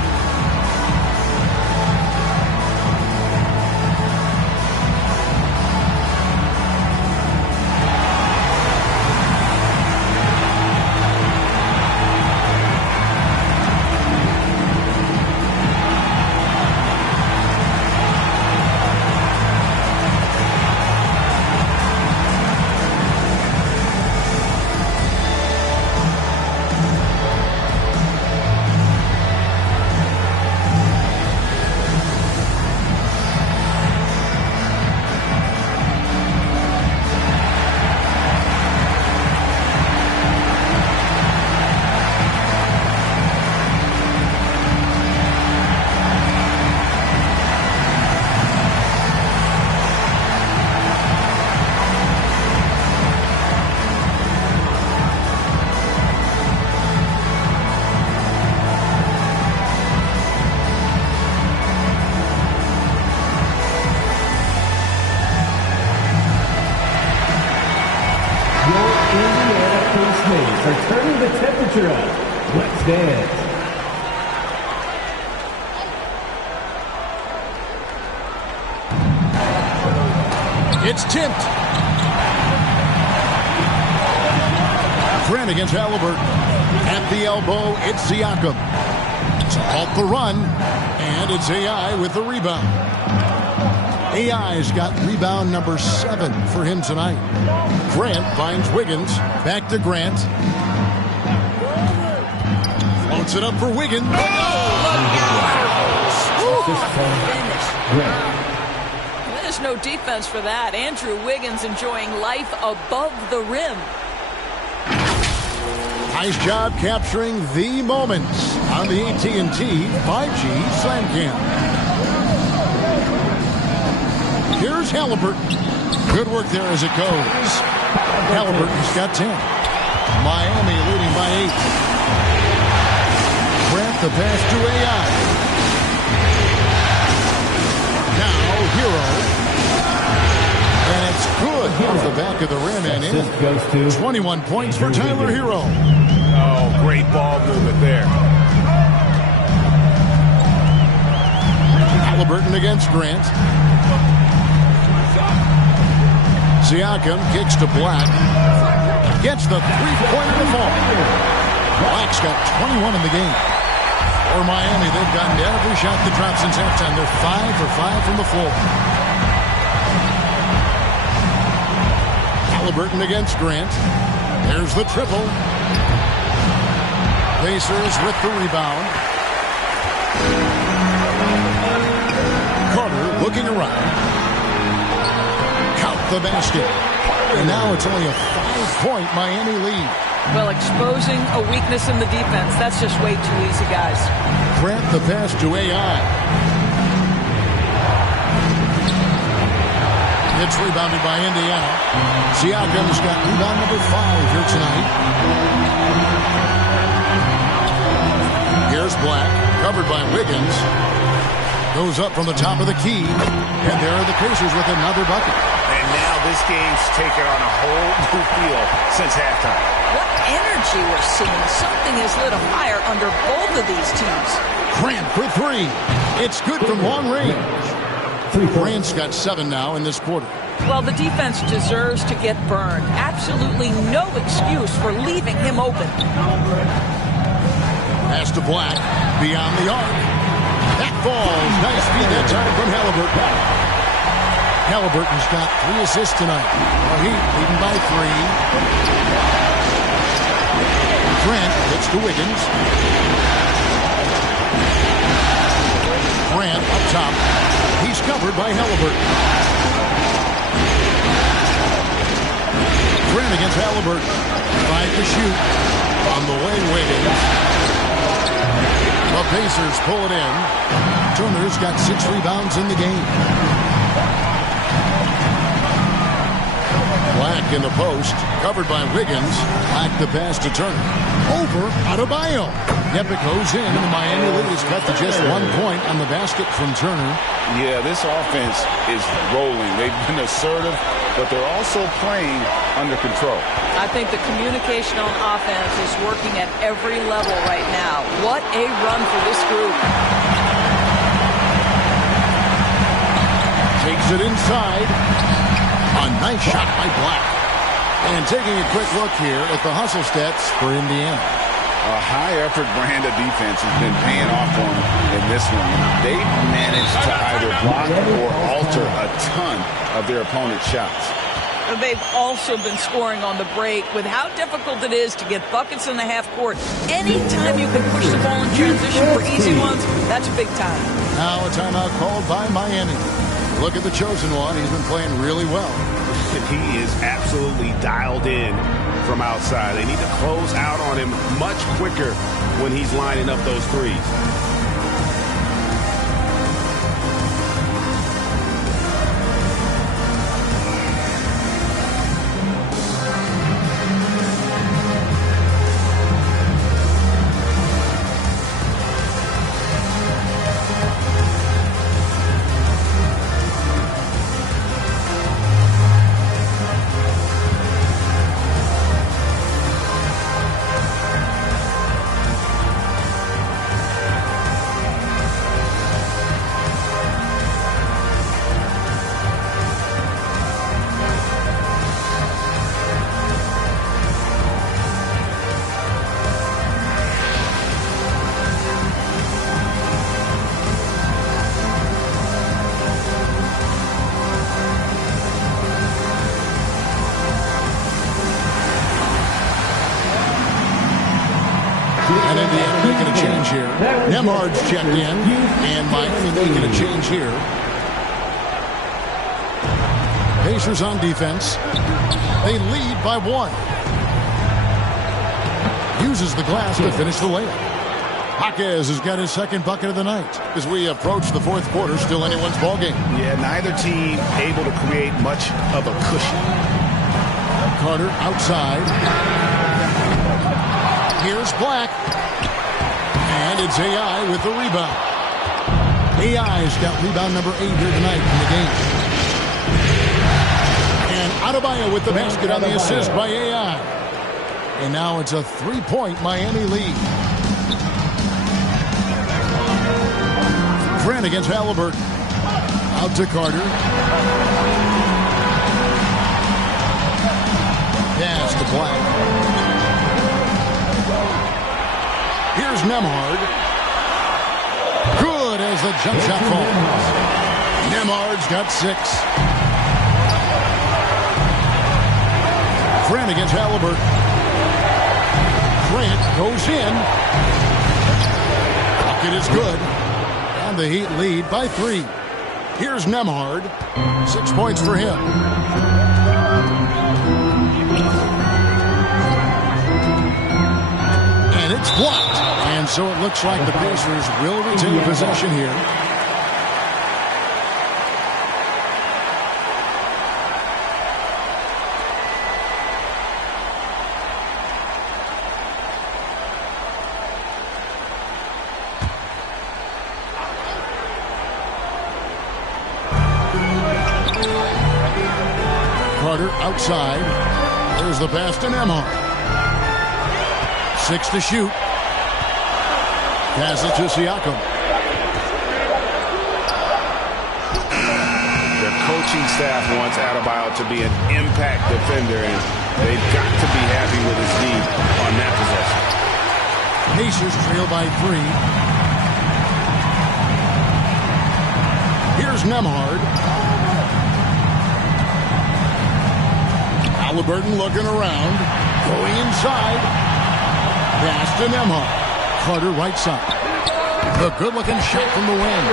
pressure up. Let's dance. It's tipped. Grant against Halliburton. At the elbow, it's Siakam. To halt the run, and it's AI with the rebound. AI's got rebound number 7 for him tonight. Grant finds Wiggins. Back to Grant. Floats it up for Wiggins. There's no defense for that. Andrew Wiggins enjoying life above the rim. Nice job capturing the moments on the AT&T 5G Slam Cam. Here's Halliburton. Good work there as it goes. Halliburton's got 10. Miami leading by 8. Grant the pass to AI. Now Hero. And it's good off the back of the rim and in. 21 points for Tyler Hero. Oh, great ball movement there. Halliburton against Grant. Siakam kicks to Black. Gets the three-pointer to fall. Black's got 21 in the game. For Miami, they've gotten every shot that dropped since halftime. They're 5 for 5 from the floor. Halliburton against Grant. There's the triple. Pacers with the rebound. Carter looking around. Count the basket. And now it's only a 5-point Miami lead. Well, exposing a weakness in the defense, that's just way too easy, guys. Grant the pass to AI. It's rebounded by Indiana. Siakam's got rebound number 5 here tonight. Here's Black, covered by Wiggins. Goes up from the top of the key. And there are the Pacers with another bucket. And now this game's taken on a whole new feel since halftime. What energy we're seeing. Something has lit a fire under both of these teams. Grant for 3. It's good from long range. Grant's got 7 now in this quarter. Well, the defense deserves to get burned. Absolutely no excuse for leaving him open. Pass to Black, beyond the arc. That falls. Nice feed that time from Halliburton. Halliburton's got 3 assists tonight. Well, Heat leading by 3. Grant hits to Wiggins. Grant up top. He's covered by Halliburton. Grant against Halliburton. 5 to shoot. On the way, Wiggins. The Pacers pull it in. Turner's got 6 rebounds in the game. Black in the post. Covered by Wiggins. Black the pass to Turner. Over Adebayo. Epic goes in, and the Miami lead is cut to just 1 point on the basket from Turner. Yeah, this offense is rolling. They've been assertive, but they're also playing under control. I think the communication on offense is working at every level right now. What a run for this group. Takes it inside. A nice shot by Black. And taking a quick look here at the hustle stats for Indiana. A high-effort brand of defense has been paying off for them in this one. They've managed to either block or alter a ton of their opponent's shots. They've also been scoring on the break with how difficult it is to get buckets in the half court. Anytime you can push the ball in transition for easy ones, that's big time. Now a timeout called by Miami. Look at the chosen one. He's been playing really well. He is absolutely dialed in from outside. They need to close out on him much quicker when he's lining up those threes. here. Nembhard's checked in, and Miami making a change here. Pacers on defense. They lead by 1. Uses the glass to finish the layup. Jaquez has got his second bucket of the night. As we approach the fourth quarter, still anyone's ballgame. Yeah, neither team able to create much of a cushion. Carter outside. Here's Black. And it's AI with the rebound. AI's got rebound number 8 here tonight in the game. And Adebayo with the basket on the assist by AI. And now it's a 3-point Miami lead. Grant against Halliburton. Out to Carter. Pass to Black. Here's Nembhard. Good as the jump shot falls. Nembhard's got 6. Grant against Halliburton. Grant goes in. Bucket is good. And the Heat lead by 3. Here's Nembhard. 6 points for him. And it's blocked. And so it looks like the Pacers will retain possession here. Carter outside. There's the pass to Nembhard. 6 to shoot. Pass it to Siakam. The coaching staff wants Adebayo to be an impact defender, and they've got to be happy with his lead on that possession. Pacers trail by 3. Here's Nembhard. Halliburton looking around. Going inside. Pass to Nembhard. Carter right side. The good-looking shot from the wing.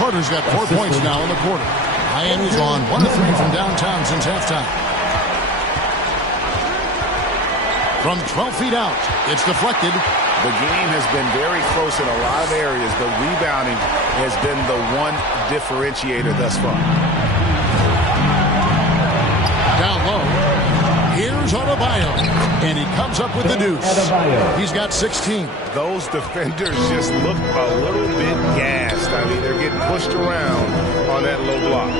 Carter's got 4 points now in the quarter. Miami's on 1 of 3 from downtown since halftime. From 12 feet out, it's deflected. The game has been very close in a lot of areas, but rebounding has been the one differentiator thus far. Down low. Here's Adebayo, and he comes up with the deuce. He's got 16. Those defenders just look a little bit gassed. I mean, they're getting pushed around on that low block.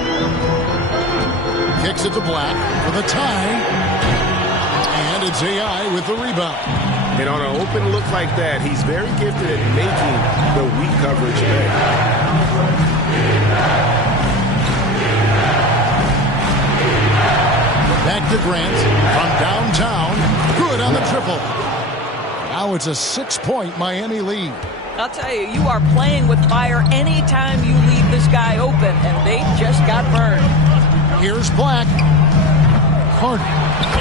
Kicks it to Black for the tie. And it's AI with the rebound. And on an open look like that, he's very gifted at making the weak coverage pay. Back to Grant from downtown. Good on the triple. Now it's a 6-point Miami lead. I'll tell you, you are playing with fire anytime you leave this guy open, and they just got burned. Here's Black. Carter.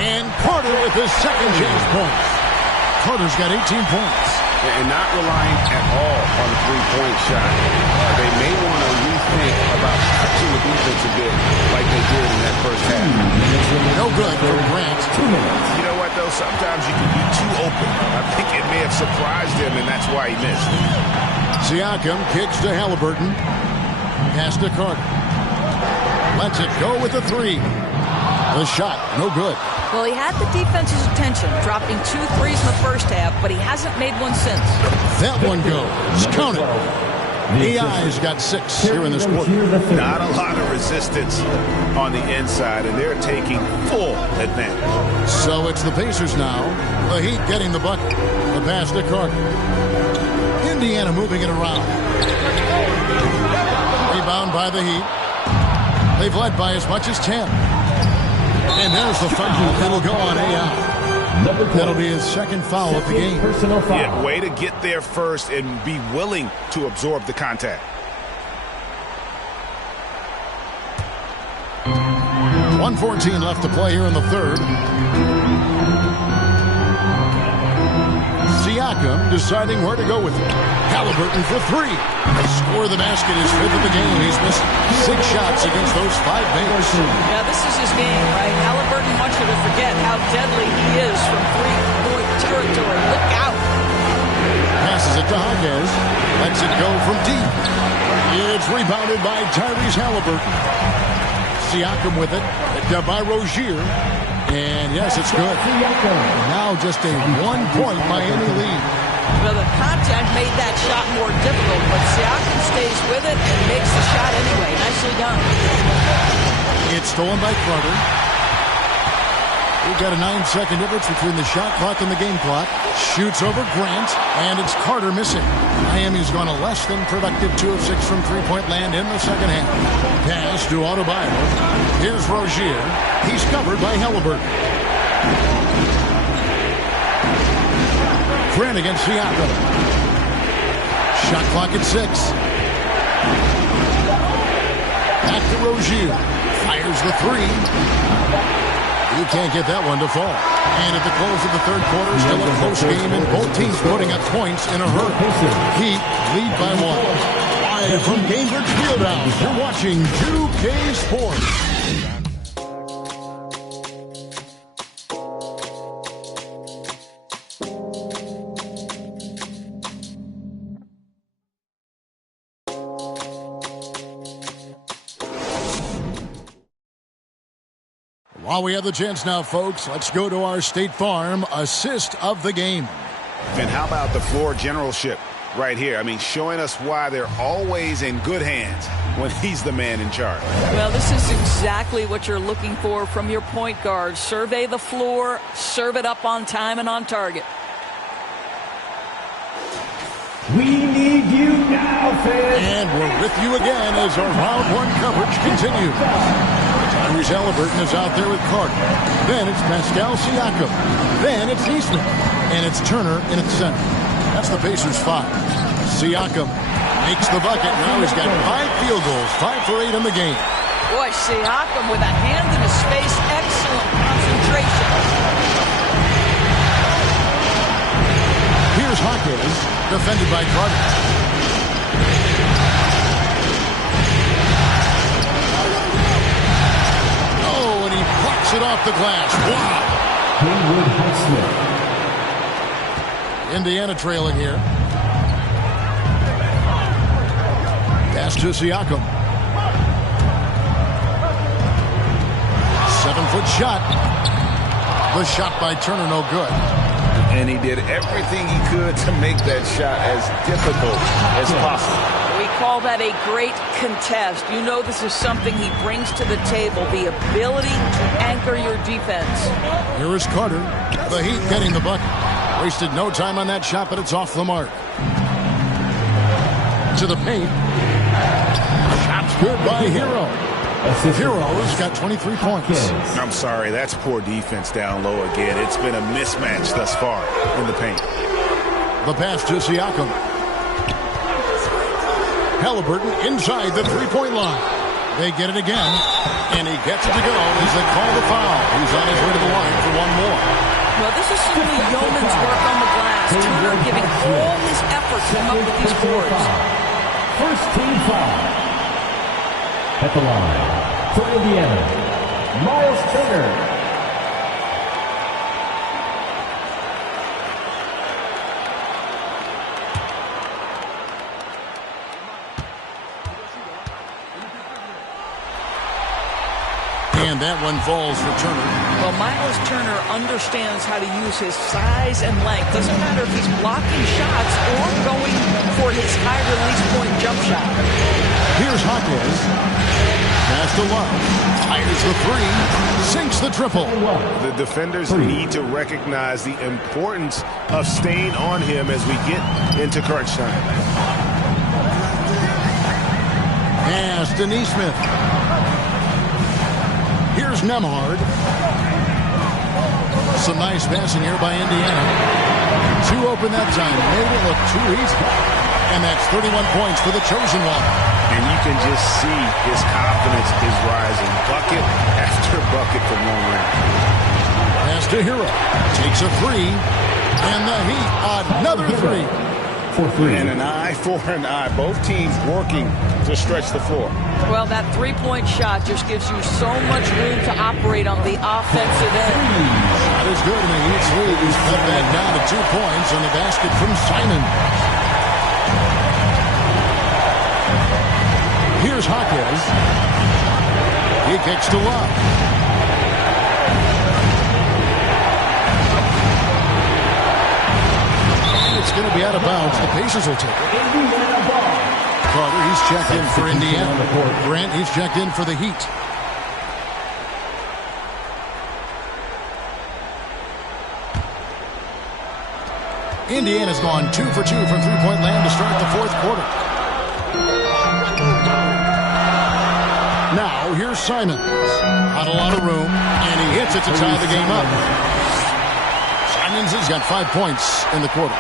And Carter with his second chance points. Carter's got 18 points. And not relying at all on the three-point shot. They may want to rethink about touching the defense a bit like they did in that first half. No good for Grant. You know what, though? Sometimes you can be too open. I think it may have surprised him, and that's why he missed. Siakam kicks to Halliburton. Pass to Carter. Lets it go with the 3. The shot, no good. Well, he had the defense's attention, dropping 2 threes in the first half, but he hasn't made one since. That one goes. Count it. AI's got 6 here in this quarter. Not a lot of resistance on the inside, and they're taking full advantage. So it's the Pacers now. The Heat getting the bucket. The pass to Carter. Indiana moving it around. Rebound by the Heat. They've led by as much as 10. And there's the foul. That'll go on AI. That'll be his second foul of the game. Yeah, way to get there first and be willing to absorb the contact. 1:14 left to play here in the third. Siakam deciding where to go with it. Halliburton for three. The score of the basket is fifth of the game. He's missed 6 shots against those 5 makes. Yeah, this is his game, right? Halliburton wants you to forget how deadly he is from three-point territory. Look out. Passes it to Hawkes. Lets it go from deep. It's rebounded by Tyrese Halliburton. Siakam with it. Picked up by Rozier. And yes, it's good. Now just a 1-point Miami lead. Well, the contact made that shot more difficult, but Siakam stays with it and makes the shot anyway. Nicely done. It's stolen by Carter. We've got a 9-second difference between the shot clock and the game clock. Shoots over Grant, and it's Carter missing. Miami's gone a less than productive 2 of 6 from three-point land in the second half. Pass to Adebayo. Here's Rozier. He's covered by Halliburton. Grant against Siakam. Shot clock at 6. Back to Rozier. Fires the 3. You can't get that one to fall. And at the close of the third quarter, still a close game, and both teams putting up points in a hurry. Heat lead by 1. Live from Gainbridge Fieldhouse, you're watching 2K Sports. While we have the chance now, folks, let's go to our State Farm assist of the game. And how about the floor generalship right here? I mean, showing us why they're always in good hands when he's the man in charge. Well, this is exactly what you're looking for from your point guard. Survey the floor, serve it up on time and on target. We need you now, fans. And we're with you again as our round 1 coverage continues. Tyrese Halliburton is out there with Carter. Then it's Pascal Siakam. Then it's Eastman. And it's Turner in its center. That's the Pacers 5. Siakam makes the bucket. Now he's got 5 field goals. 5 for 8 in the game. Boy, Siakam with a hand in his face. Excellent concentration. Here's Hawkins, defended by Carter. It off the glass. Wow. Indiana trailing here. Pass to Siakam. 7-foot shot. The shot by Turner, no good. And he did everything he could to make that shot as difficult as possible. We call that a great contest. You know this is something he brings to the table, the ability to anchor your defense. Here is Carter. The Heat getting the bucket. Wasted no time on that shot, but it's off the mark. To the paint. Shot's good by Hero. Hero's got 23 points. I'm sorry, that's poor defense down low again. It's been a mismatch thus far in the paint. The pass to Siakam. Halliburton inside the three-point line. They get it again, and he gets it to go as they call the foul. He's on his way to the line for one more. Well, this is simply yeoman's work on the glass. Turner giving all his effort to come up with these boards. First team foul. At the line for Indiana, Miles Turner. And that one falls for Turner. Well, Miles Turner understands how to use his size and length. Doesn't matter if he's blocking shots or going for his high release point jump shot. Here's Hawkins. Pass to Love. Fires the 3. Sinks the triple. The defenders need to recognize the importance of staying on him as we get into crunch time. Pass to Nesmith. Here's Nembhard. Some nice passing here by Indiana. 2 open that time. Made it look too easy. And that's 31 points for the chosen one. And you can just see his confidence is rising. Bucket after bucket from long range. Pass to Hero. Takes a 3. And the Heat, another 3. for 3. And an eye for an eye. Both teams working to stretch the floor. Well, that three-point shot just gives you so much room to operate on the offensive end. Shot is good, and the Heat's lead is cut back down to 2 points on the basket from Simon. Here's Hawkins. He kicks to Love. It's going to be out of bounds. The Pacers will take it. Carter, he's checked in for Indiana. Grant, he's checked in for the Heat. Indiana's gone 2 for 2 from three-point land to start the fourth quarter. Now, here's Simons. Not a lot of room, and he hits it to tie the game up. Simons has got 5 points in the quarter.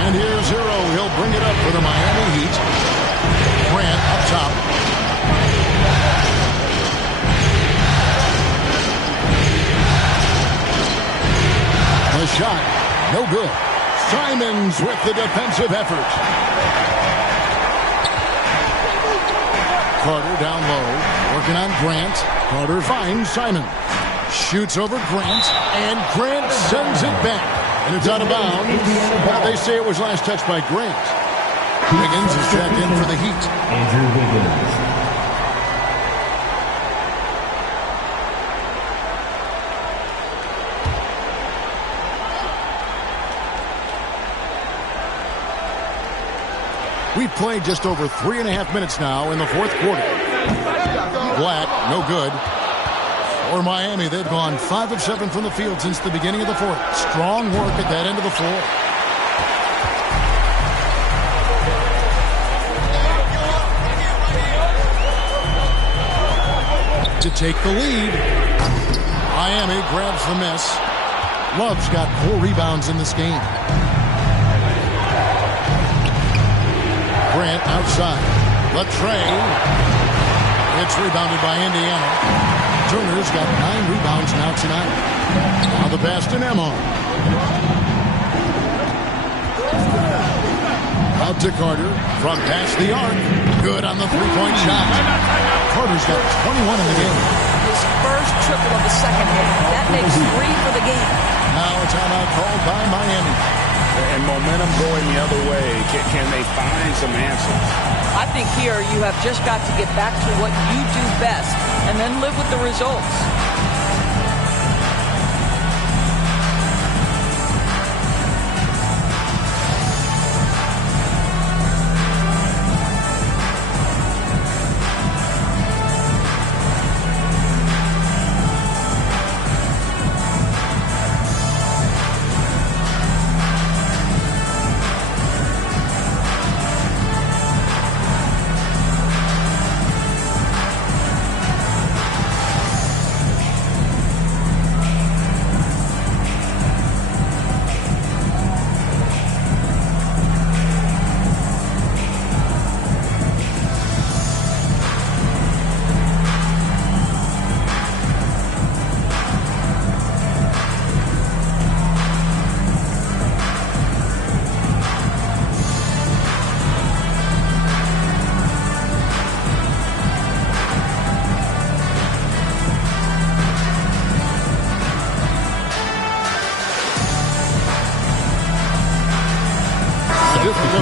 And here's Hero. He'll bring it up for the Miami Heat. Grant up top. The shot, no good. Simons with the defensive effort. Carter down low, working on Grant. Carter finds Simon. Shoots over Grant, and Grant sends it back. And it's out of bounds. They say it was last touched by Grant. Wiggins is checked in for the Heat. Andrew Wiggins. We've played just over 3.5 minutes now in the fourth quarter. Black, no good. For Miami, they've gone 5 of 7 from the field since the beginning of the fourth. Strong work at that end of the floor. To take the lead, Miami grabs the miss. Love's got 4 rebounds in this game. Grant outside. Latrey. It's rebounded by Indiana. Turner's got 9 rebounds now tonight. Now the pass to Nemo. Out to Carter from past the arc. Good on the three-point shot. Carter's got 21 in the game. His first triple of the second half. That makes 3 for the game. Now a timeout called by Miami. And momentum going the other way. Can they find some answers? I think here you have just got to get back to what you do best and then live with the results.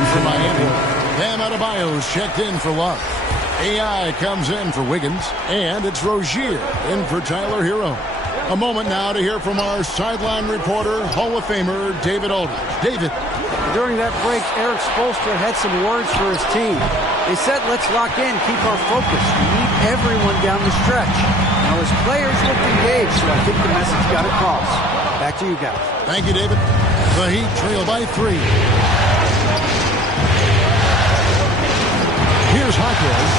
For Miami. Bam Adebayo's checked in for Love. AI comes in for Wiggins. And it's Rozier in for Tyler Hero. A moment now to hear from our sideline reporter, Hall of Famer David Aldridge. David. During that break, Eric Spoelstra had some words for his team. They said, let's lock in, keep our focus. We need everyone down the stretch. Now his players looked engaged, so I think the message got across. Back to you guys. Thank you, David. The Heat trail by 3. Here's Hawkins.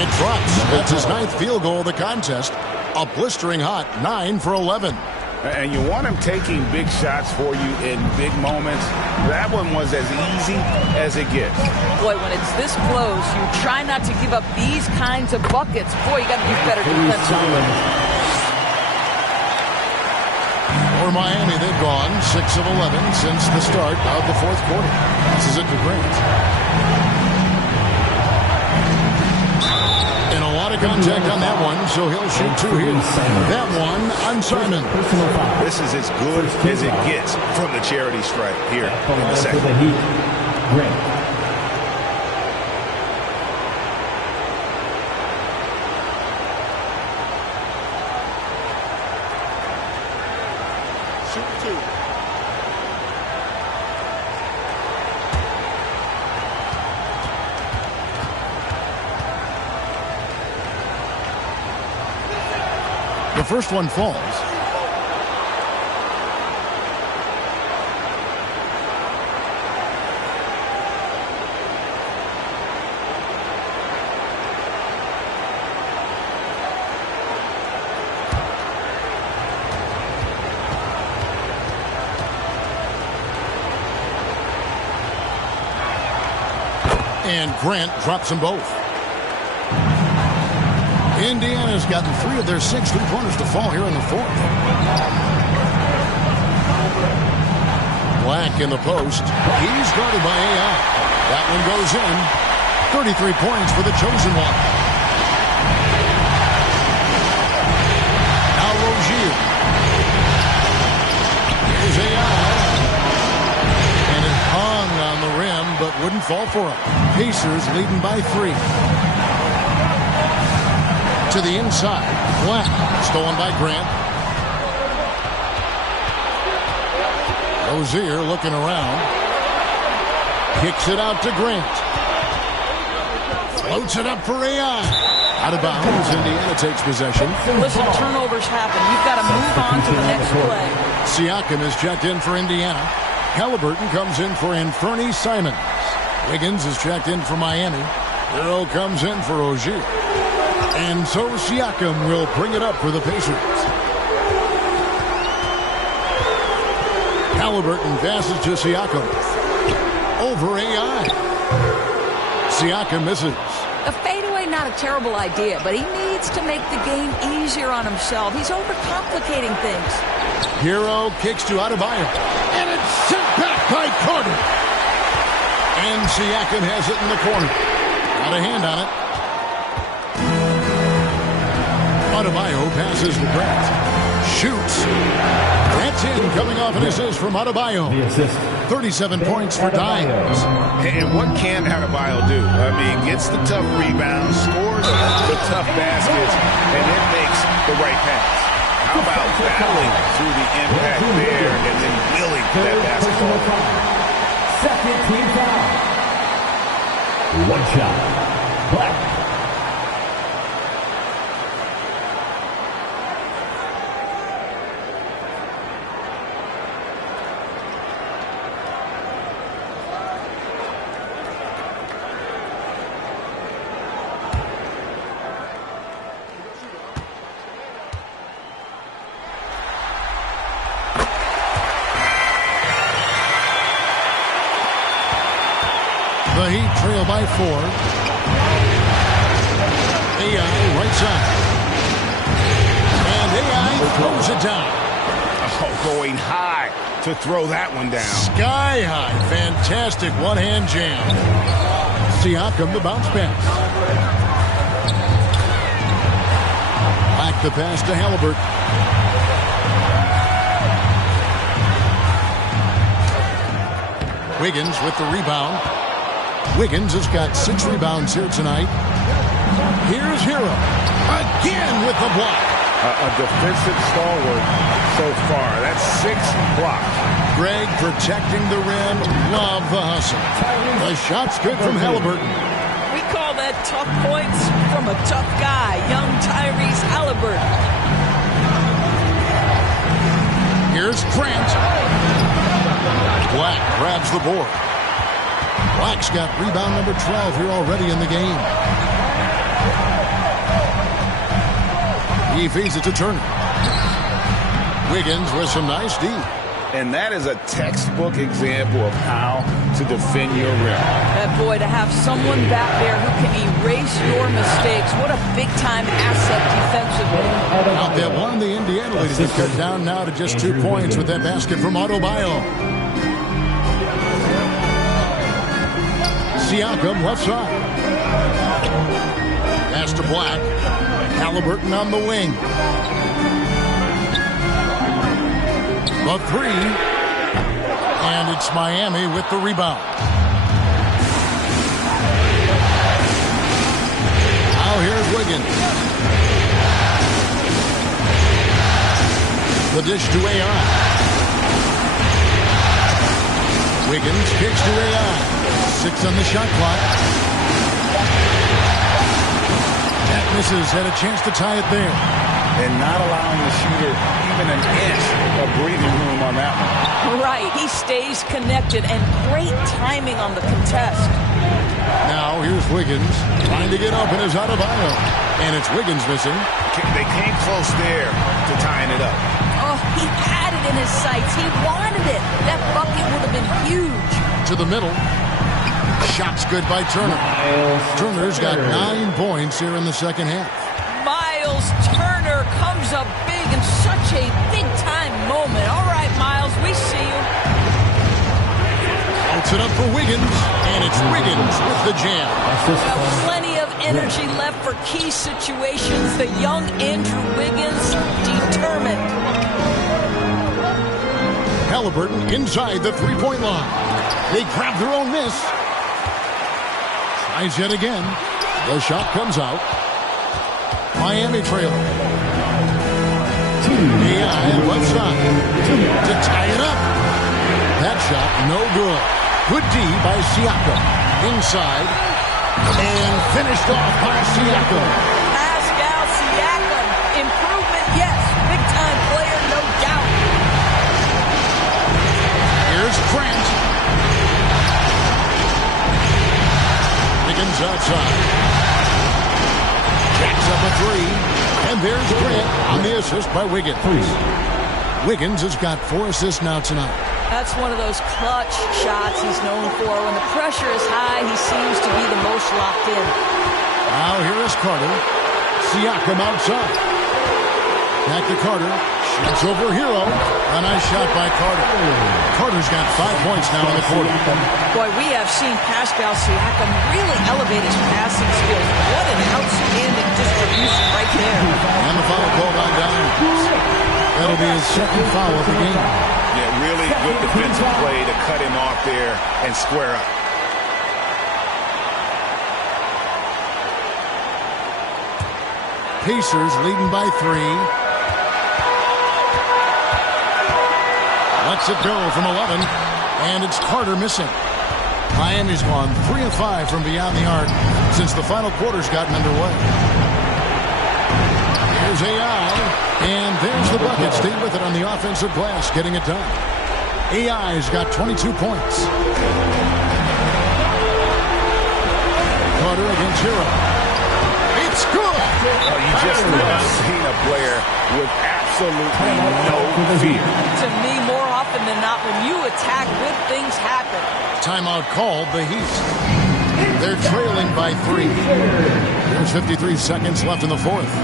It drops. That's his 9th field goal of the contest. A blistering hot 9 for 11. And you want him taking big shots for you in big moments. That one was as easy as it gets. Boy, when it's this close, you try not to give up these kinds of buckets. Boy, you got to do better defensively. For Miami, they've gone 6 of 11 since the start of the fourth quarter. This is it to Grant. And a lot of contact on that one, so he'll shoot 2 here. That one on Simon. This is as good as it gets from the charity stripe here in the second. Grant. The first one falls. And Grant drops them both. Indiana's gotten 3 of their 6 3-pointers to fall here in the fourth. Black in the post. He's guarded by AI. That one goes in. 33 points for the chosen one. Now Rozier. Here's AI. And it hung on the rim, but wouldn't fall for him. Pacers leading by 3. To the inside. Black. Stolen by Grant. Rozier looking around. Kicks it out to Grant. Floats it up for AI. Out of bounds. Indiana takes possession. Listen, turnovers happen. You've got to move on to the next play. Siakam is checked in for Indiana. Halliburton comes in for Anthony Simons. Wiggins is checked in for Miami. Earl comes in for Rozier. And so Siakam will bring it up for the Pacers. Halliburton passes to Siakam. Over AI. Siakam misses. A fadeaway, not a terrible idea, but he needs to make the game easier on himself. He's overcomplicating things. Hero kicks to Adebayo. And it's sent back by Carter. And Siakam has it in the corner. Got a hand on it. Adebayo passes to Grant. Shoots. That's in, coming off an assist from Adebayo. 37 points for Dimes. And what can Adebayo do? I mean, gets the tough rebounds, scores the tough baskets, and then makes the right pass. How about battling through the impact there and then willing that basketball? Second team foul. One shot. Black. The Heat trail by 4. AI right side. And AI throws it down. Oh, going high to throw that one down. Sky high. Fantastic one-hand jam. Siakam the bounce pass. Back the pass to Halliburton. Wiggins with the rebound. Wiggins has got 6 rebounds here tonight. Here's Hero. Again with the block. A defensive stalwart so far. That's 6 blocks. Greg protecting the rim. Love the hustle. The shot's good from Halliburton. We call that tough points from a tough guy, young Tyrese Halliburton. Here's Grant. Black grabs the board. Black's got rebound number 12 here already in the game. He feeds it to Turner. Wiggins with some nice D. And that is a textbook example of how to defend your rim. That boy, to have someone back there who can erase your mistakes. What a big-time asset defensively. Out that one, the Indiana lead has been cut down now to just 2 points with that basket from Adebayo. Siakam left side. Pass to Black. Haliburton on the wing. The three. And it's Miami with the rebound. Now here's Wiggins. The dish to AI. Wiggins kicks to AI. 6 on the shot clock. That misses. Had a chance to tie it there. And not allowing the shooter even an inch of breathing room on that one. Right. He stays connected, and great timing on the contest. Now here's Wiggins trying to get open as Adebayo. And it's Wiggins missing. They came close there to tying it up. Oh, he had it in his sights. He wanted it. That bucket would have been huge. To the middle. Shot's good by Turner. Turner's got 9 points here in the second half. Miles Turner comes up big in such a big-time moment. All right, Miles, we see you. Outs it up for Wiggins, and it's Wiggins with the jam. Plenty of energy left for key situations. The young Andrew Wiggins, determined. Haliburton inside the three-point line. They grab their own miss. Tries yet again. The shot comes out. Miami trailing. AI left side to tie it up. That shot no good. Good D by Siakam. Inside. And finished off by Siakam. Pascal Siakam. Improvement, yes. Big-time player, no doubt. Here's Grant. Wiggins outside. Jacks up a three. And there's Grant on the assist by Wiggins. Wiggins has got 4 assists now tonight. That's one of those clutch shots he's known for. When the pressure is high, he seems to be the most locked in. Now here is Carter. Siakam outside. Back to Carter. Shoots over Hero. A nice shot by Carter. Carter's got 5 points now in the quarter. Boy, we have seen Pascal Siakam really elevate his passing skills. What an outstanding distribution right there. And the foul called on Downs. That'll be his second foul of the game. Yeah, really good defensive play to cut him off there and square up. Pacers leading by 3. Lets it go from 11. And it's Carter missing. Miami's gone 3 of 5 from beyond the arc since the final quarter's gotten underway. Here's AI. And there's the bucket. Stay with it on the offensive glass, getting it done. AI's got 22 points. Carter against Hero. It's good! You just love seeing a player with absolutely no fear. To me, more often than not, when you attack, good things happen. Timeout called, the Heat. They're trailing by 3. There's 53 seconds left in the fourth.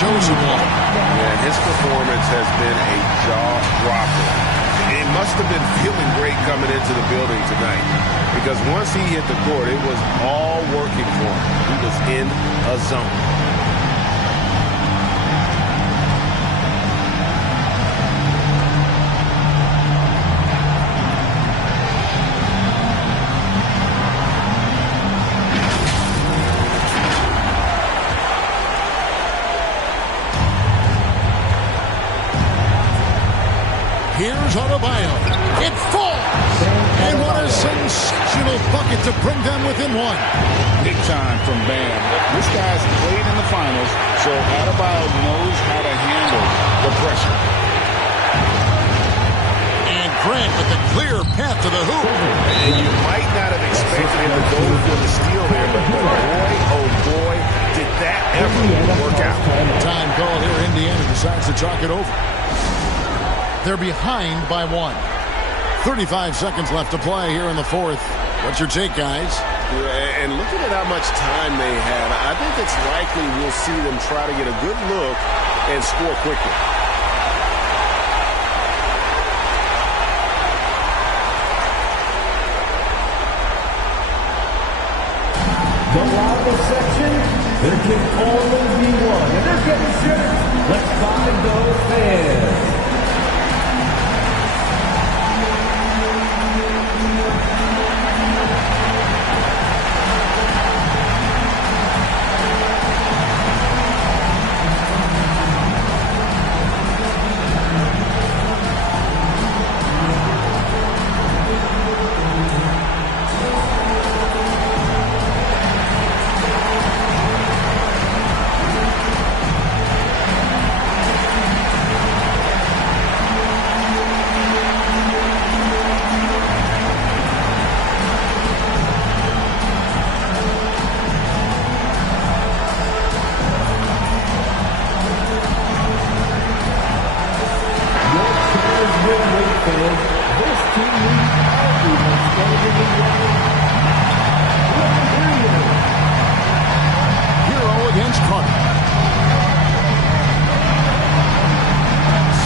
chosen one. And his performance has been a jaw-dropper. It must have been feeling great coming into the building tonight, because once he hit the court, it was all working for him. He was in a zone. Here's Adebayo. It falls! And what a sensational bucket to bring them within one. Big time from Bam. This guy's played in the finals, so Adebayo knows how to handle the pressure. And Grant with the clear path to the hoop. And you might not have expected him to go for the steal there, but boy, oh boy, did that ever work out. Time called here. Indiana decides to chalk it over. They're behind by 1. 35 seconds left to play here in the fourth. What's your take, guys? And looking at how much time they have, I think it's likely we'll see them try to get a good look and score quickly. The loudest section, there can only be one. And they're getting set. Let's find those fans.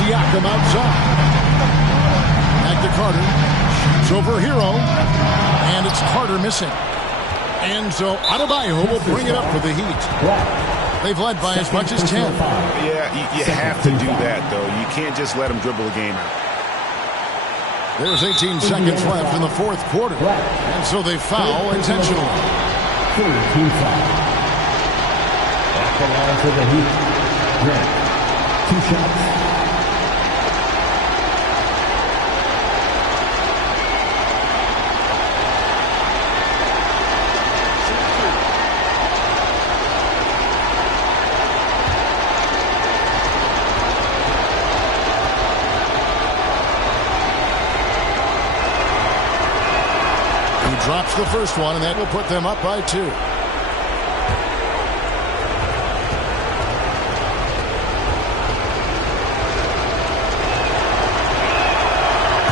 Siakam outside. Back to Carter. Shoots over Hero. And it's Carter missing. And so Adebayo will bring it up for the Heat. They've led by as much as 10. Yeah, you have to do that, though. You can't just let them dribble the game out. There's 18 seconds left in the fourth quarter. And so they foul intentionally. Team foul. Off the line for the Heat. Grant. 2 shots. Drops the first one, and that will put them up by 2.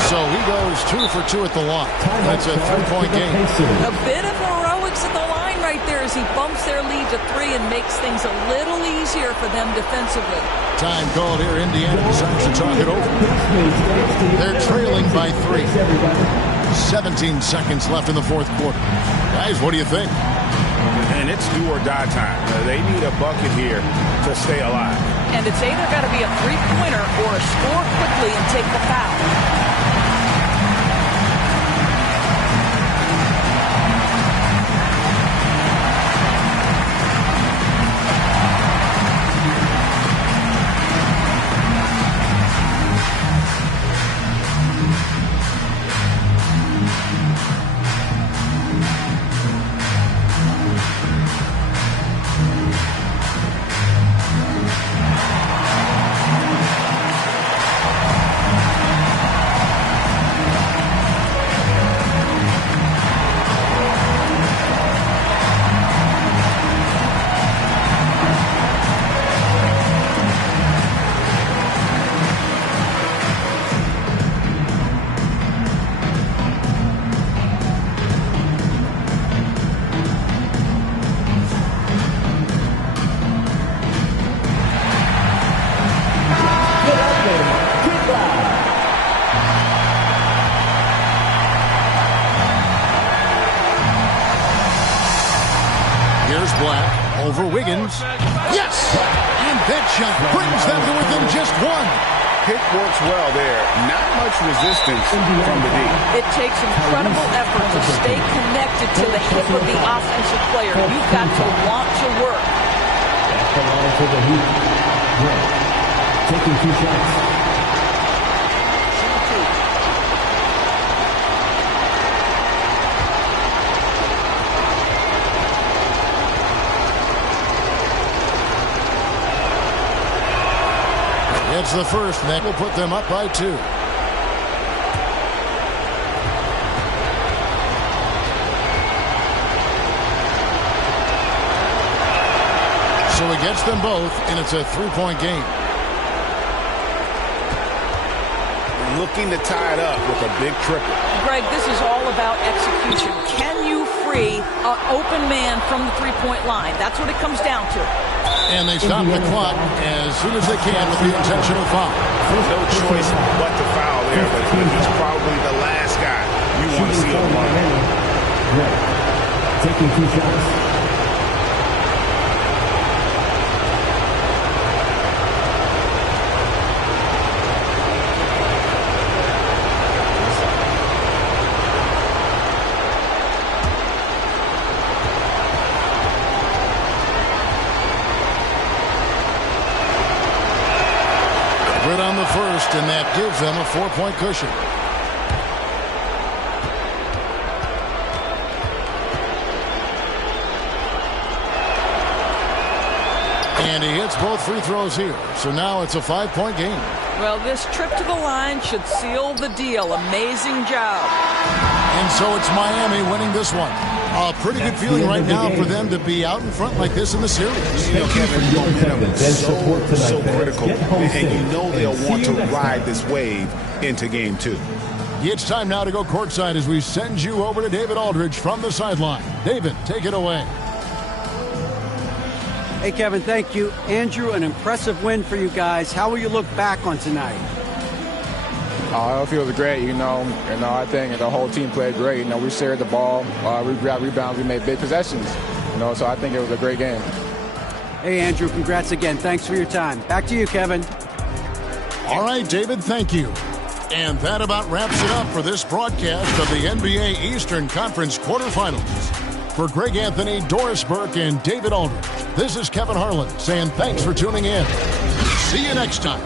So he goes 2 for 2 at the line. That's a 3-point game. A bit of heroics at the line right there as he bumps their lead to 3 and makes things a little easier for them defensively. Time called here. Indiana decides to chalk it over. They're trailing by 3. 17 seconds left in the fourth quarter. Guys, what do you think? And it's do or die time. They need a bucket here to stay alive. And it's either got to be a three-pointer or a score quickly and take the foul. Here's Black over Wiggins. Yes! And that shot brings them to within just one. Pick works well there. Not much resistance from the D. It takes incredible effort to stay connected to the hip of the offensive player. You've got to want to work. That's the line for the Heat. Grant taking 2 shots. It's the first, and that will put them up by 2. So he gets them both, and it's a 3-point game. Looking to tie it up with a big triple. Greg, this is all about execution. Can you free an open man from the 3-point line? That's what it comes down to. And they stop the clock as soon as they can with the intentional foul. No choice but to foul there, but he's probably the last guy you want to see on the line. Taking 2 shots. On the first, and that gives them a 4-point cushion. And he hits both free throws here, so now it's a 5-point game. Well, this trip to the line should seal the deal. Amazing job. And so it's Miami winning this one. A pretty good feeling right now for them to be out in front like this in the series. You know, Kevin, momentum is so critical, and you know they'll want to ride this wave into Game 2. It's time now to go courtside as we send you over to David Aldridge from the sideline. David, take it away. Hey, Kevin, thank you. Andrew, an impressive win for you guys. How will you look back on tonight? It feels great, I think the whole team played great. We shared the ball, we got rebounds, we made big possessions, so I think it was a great game. Hey, Andrew, congrats again. Thanks for your time. Back to you, Kevin. All right, David, thank you. And that about wraps it up for this broadcast of the NBA Eastern Conference quarterfinals. For Greg Anthony, Doris Burke, and David Aldridge, this is Kevin Harlan saying thanks for tuning in. See you next time.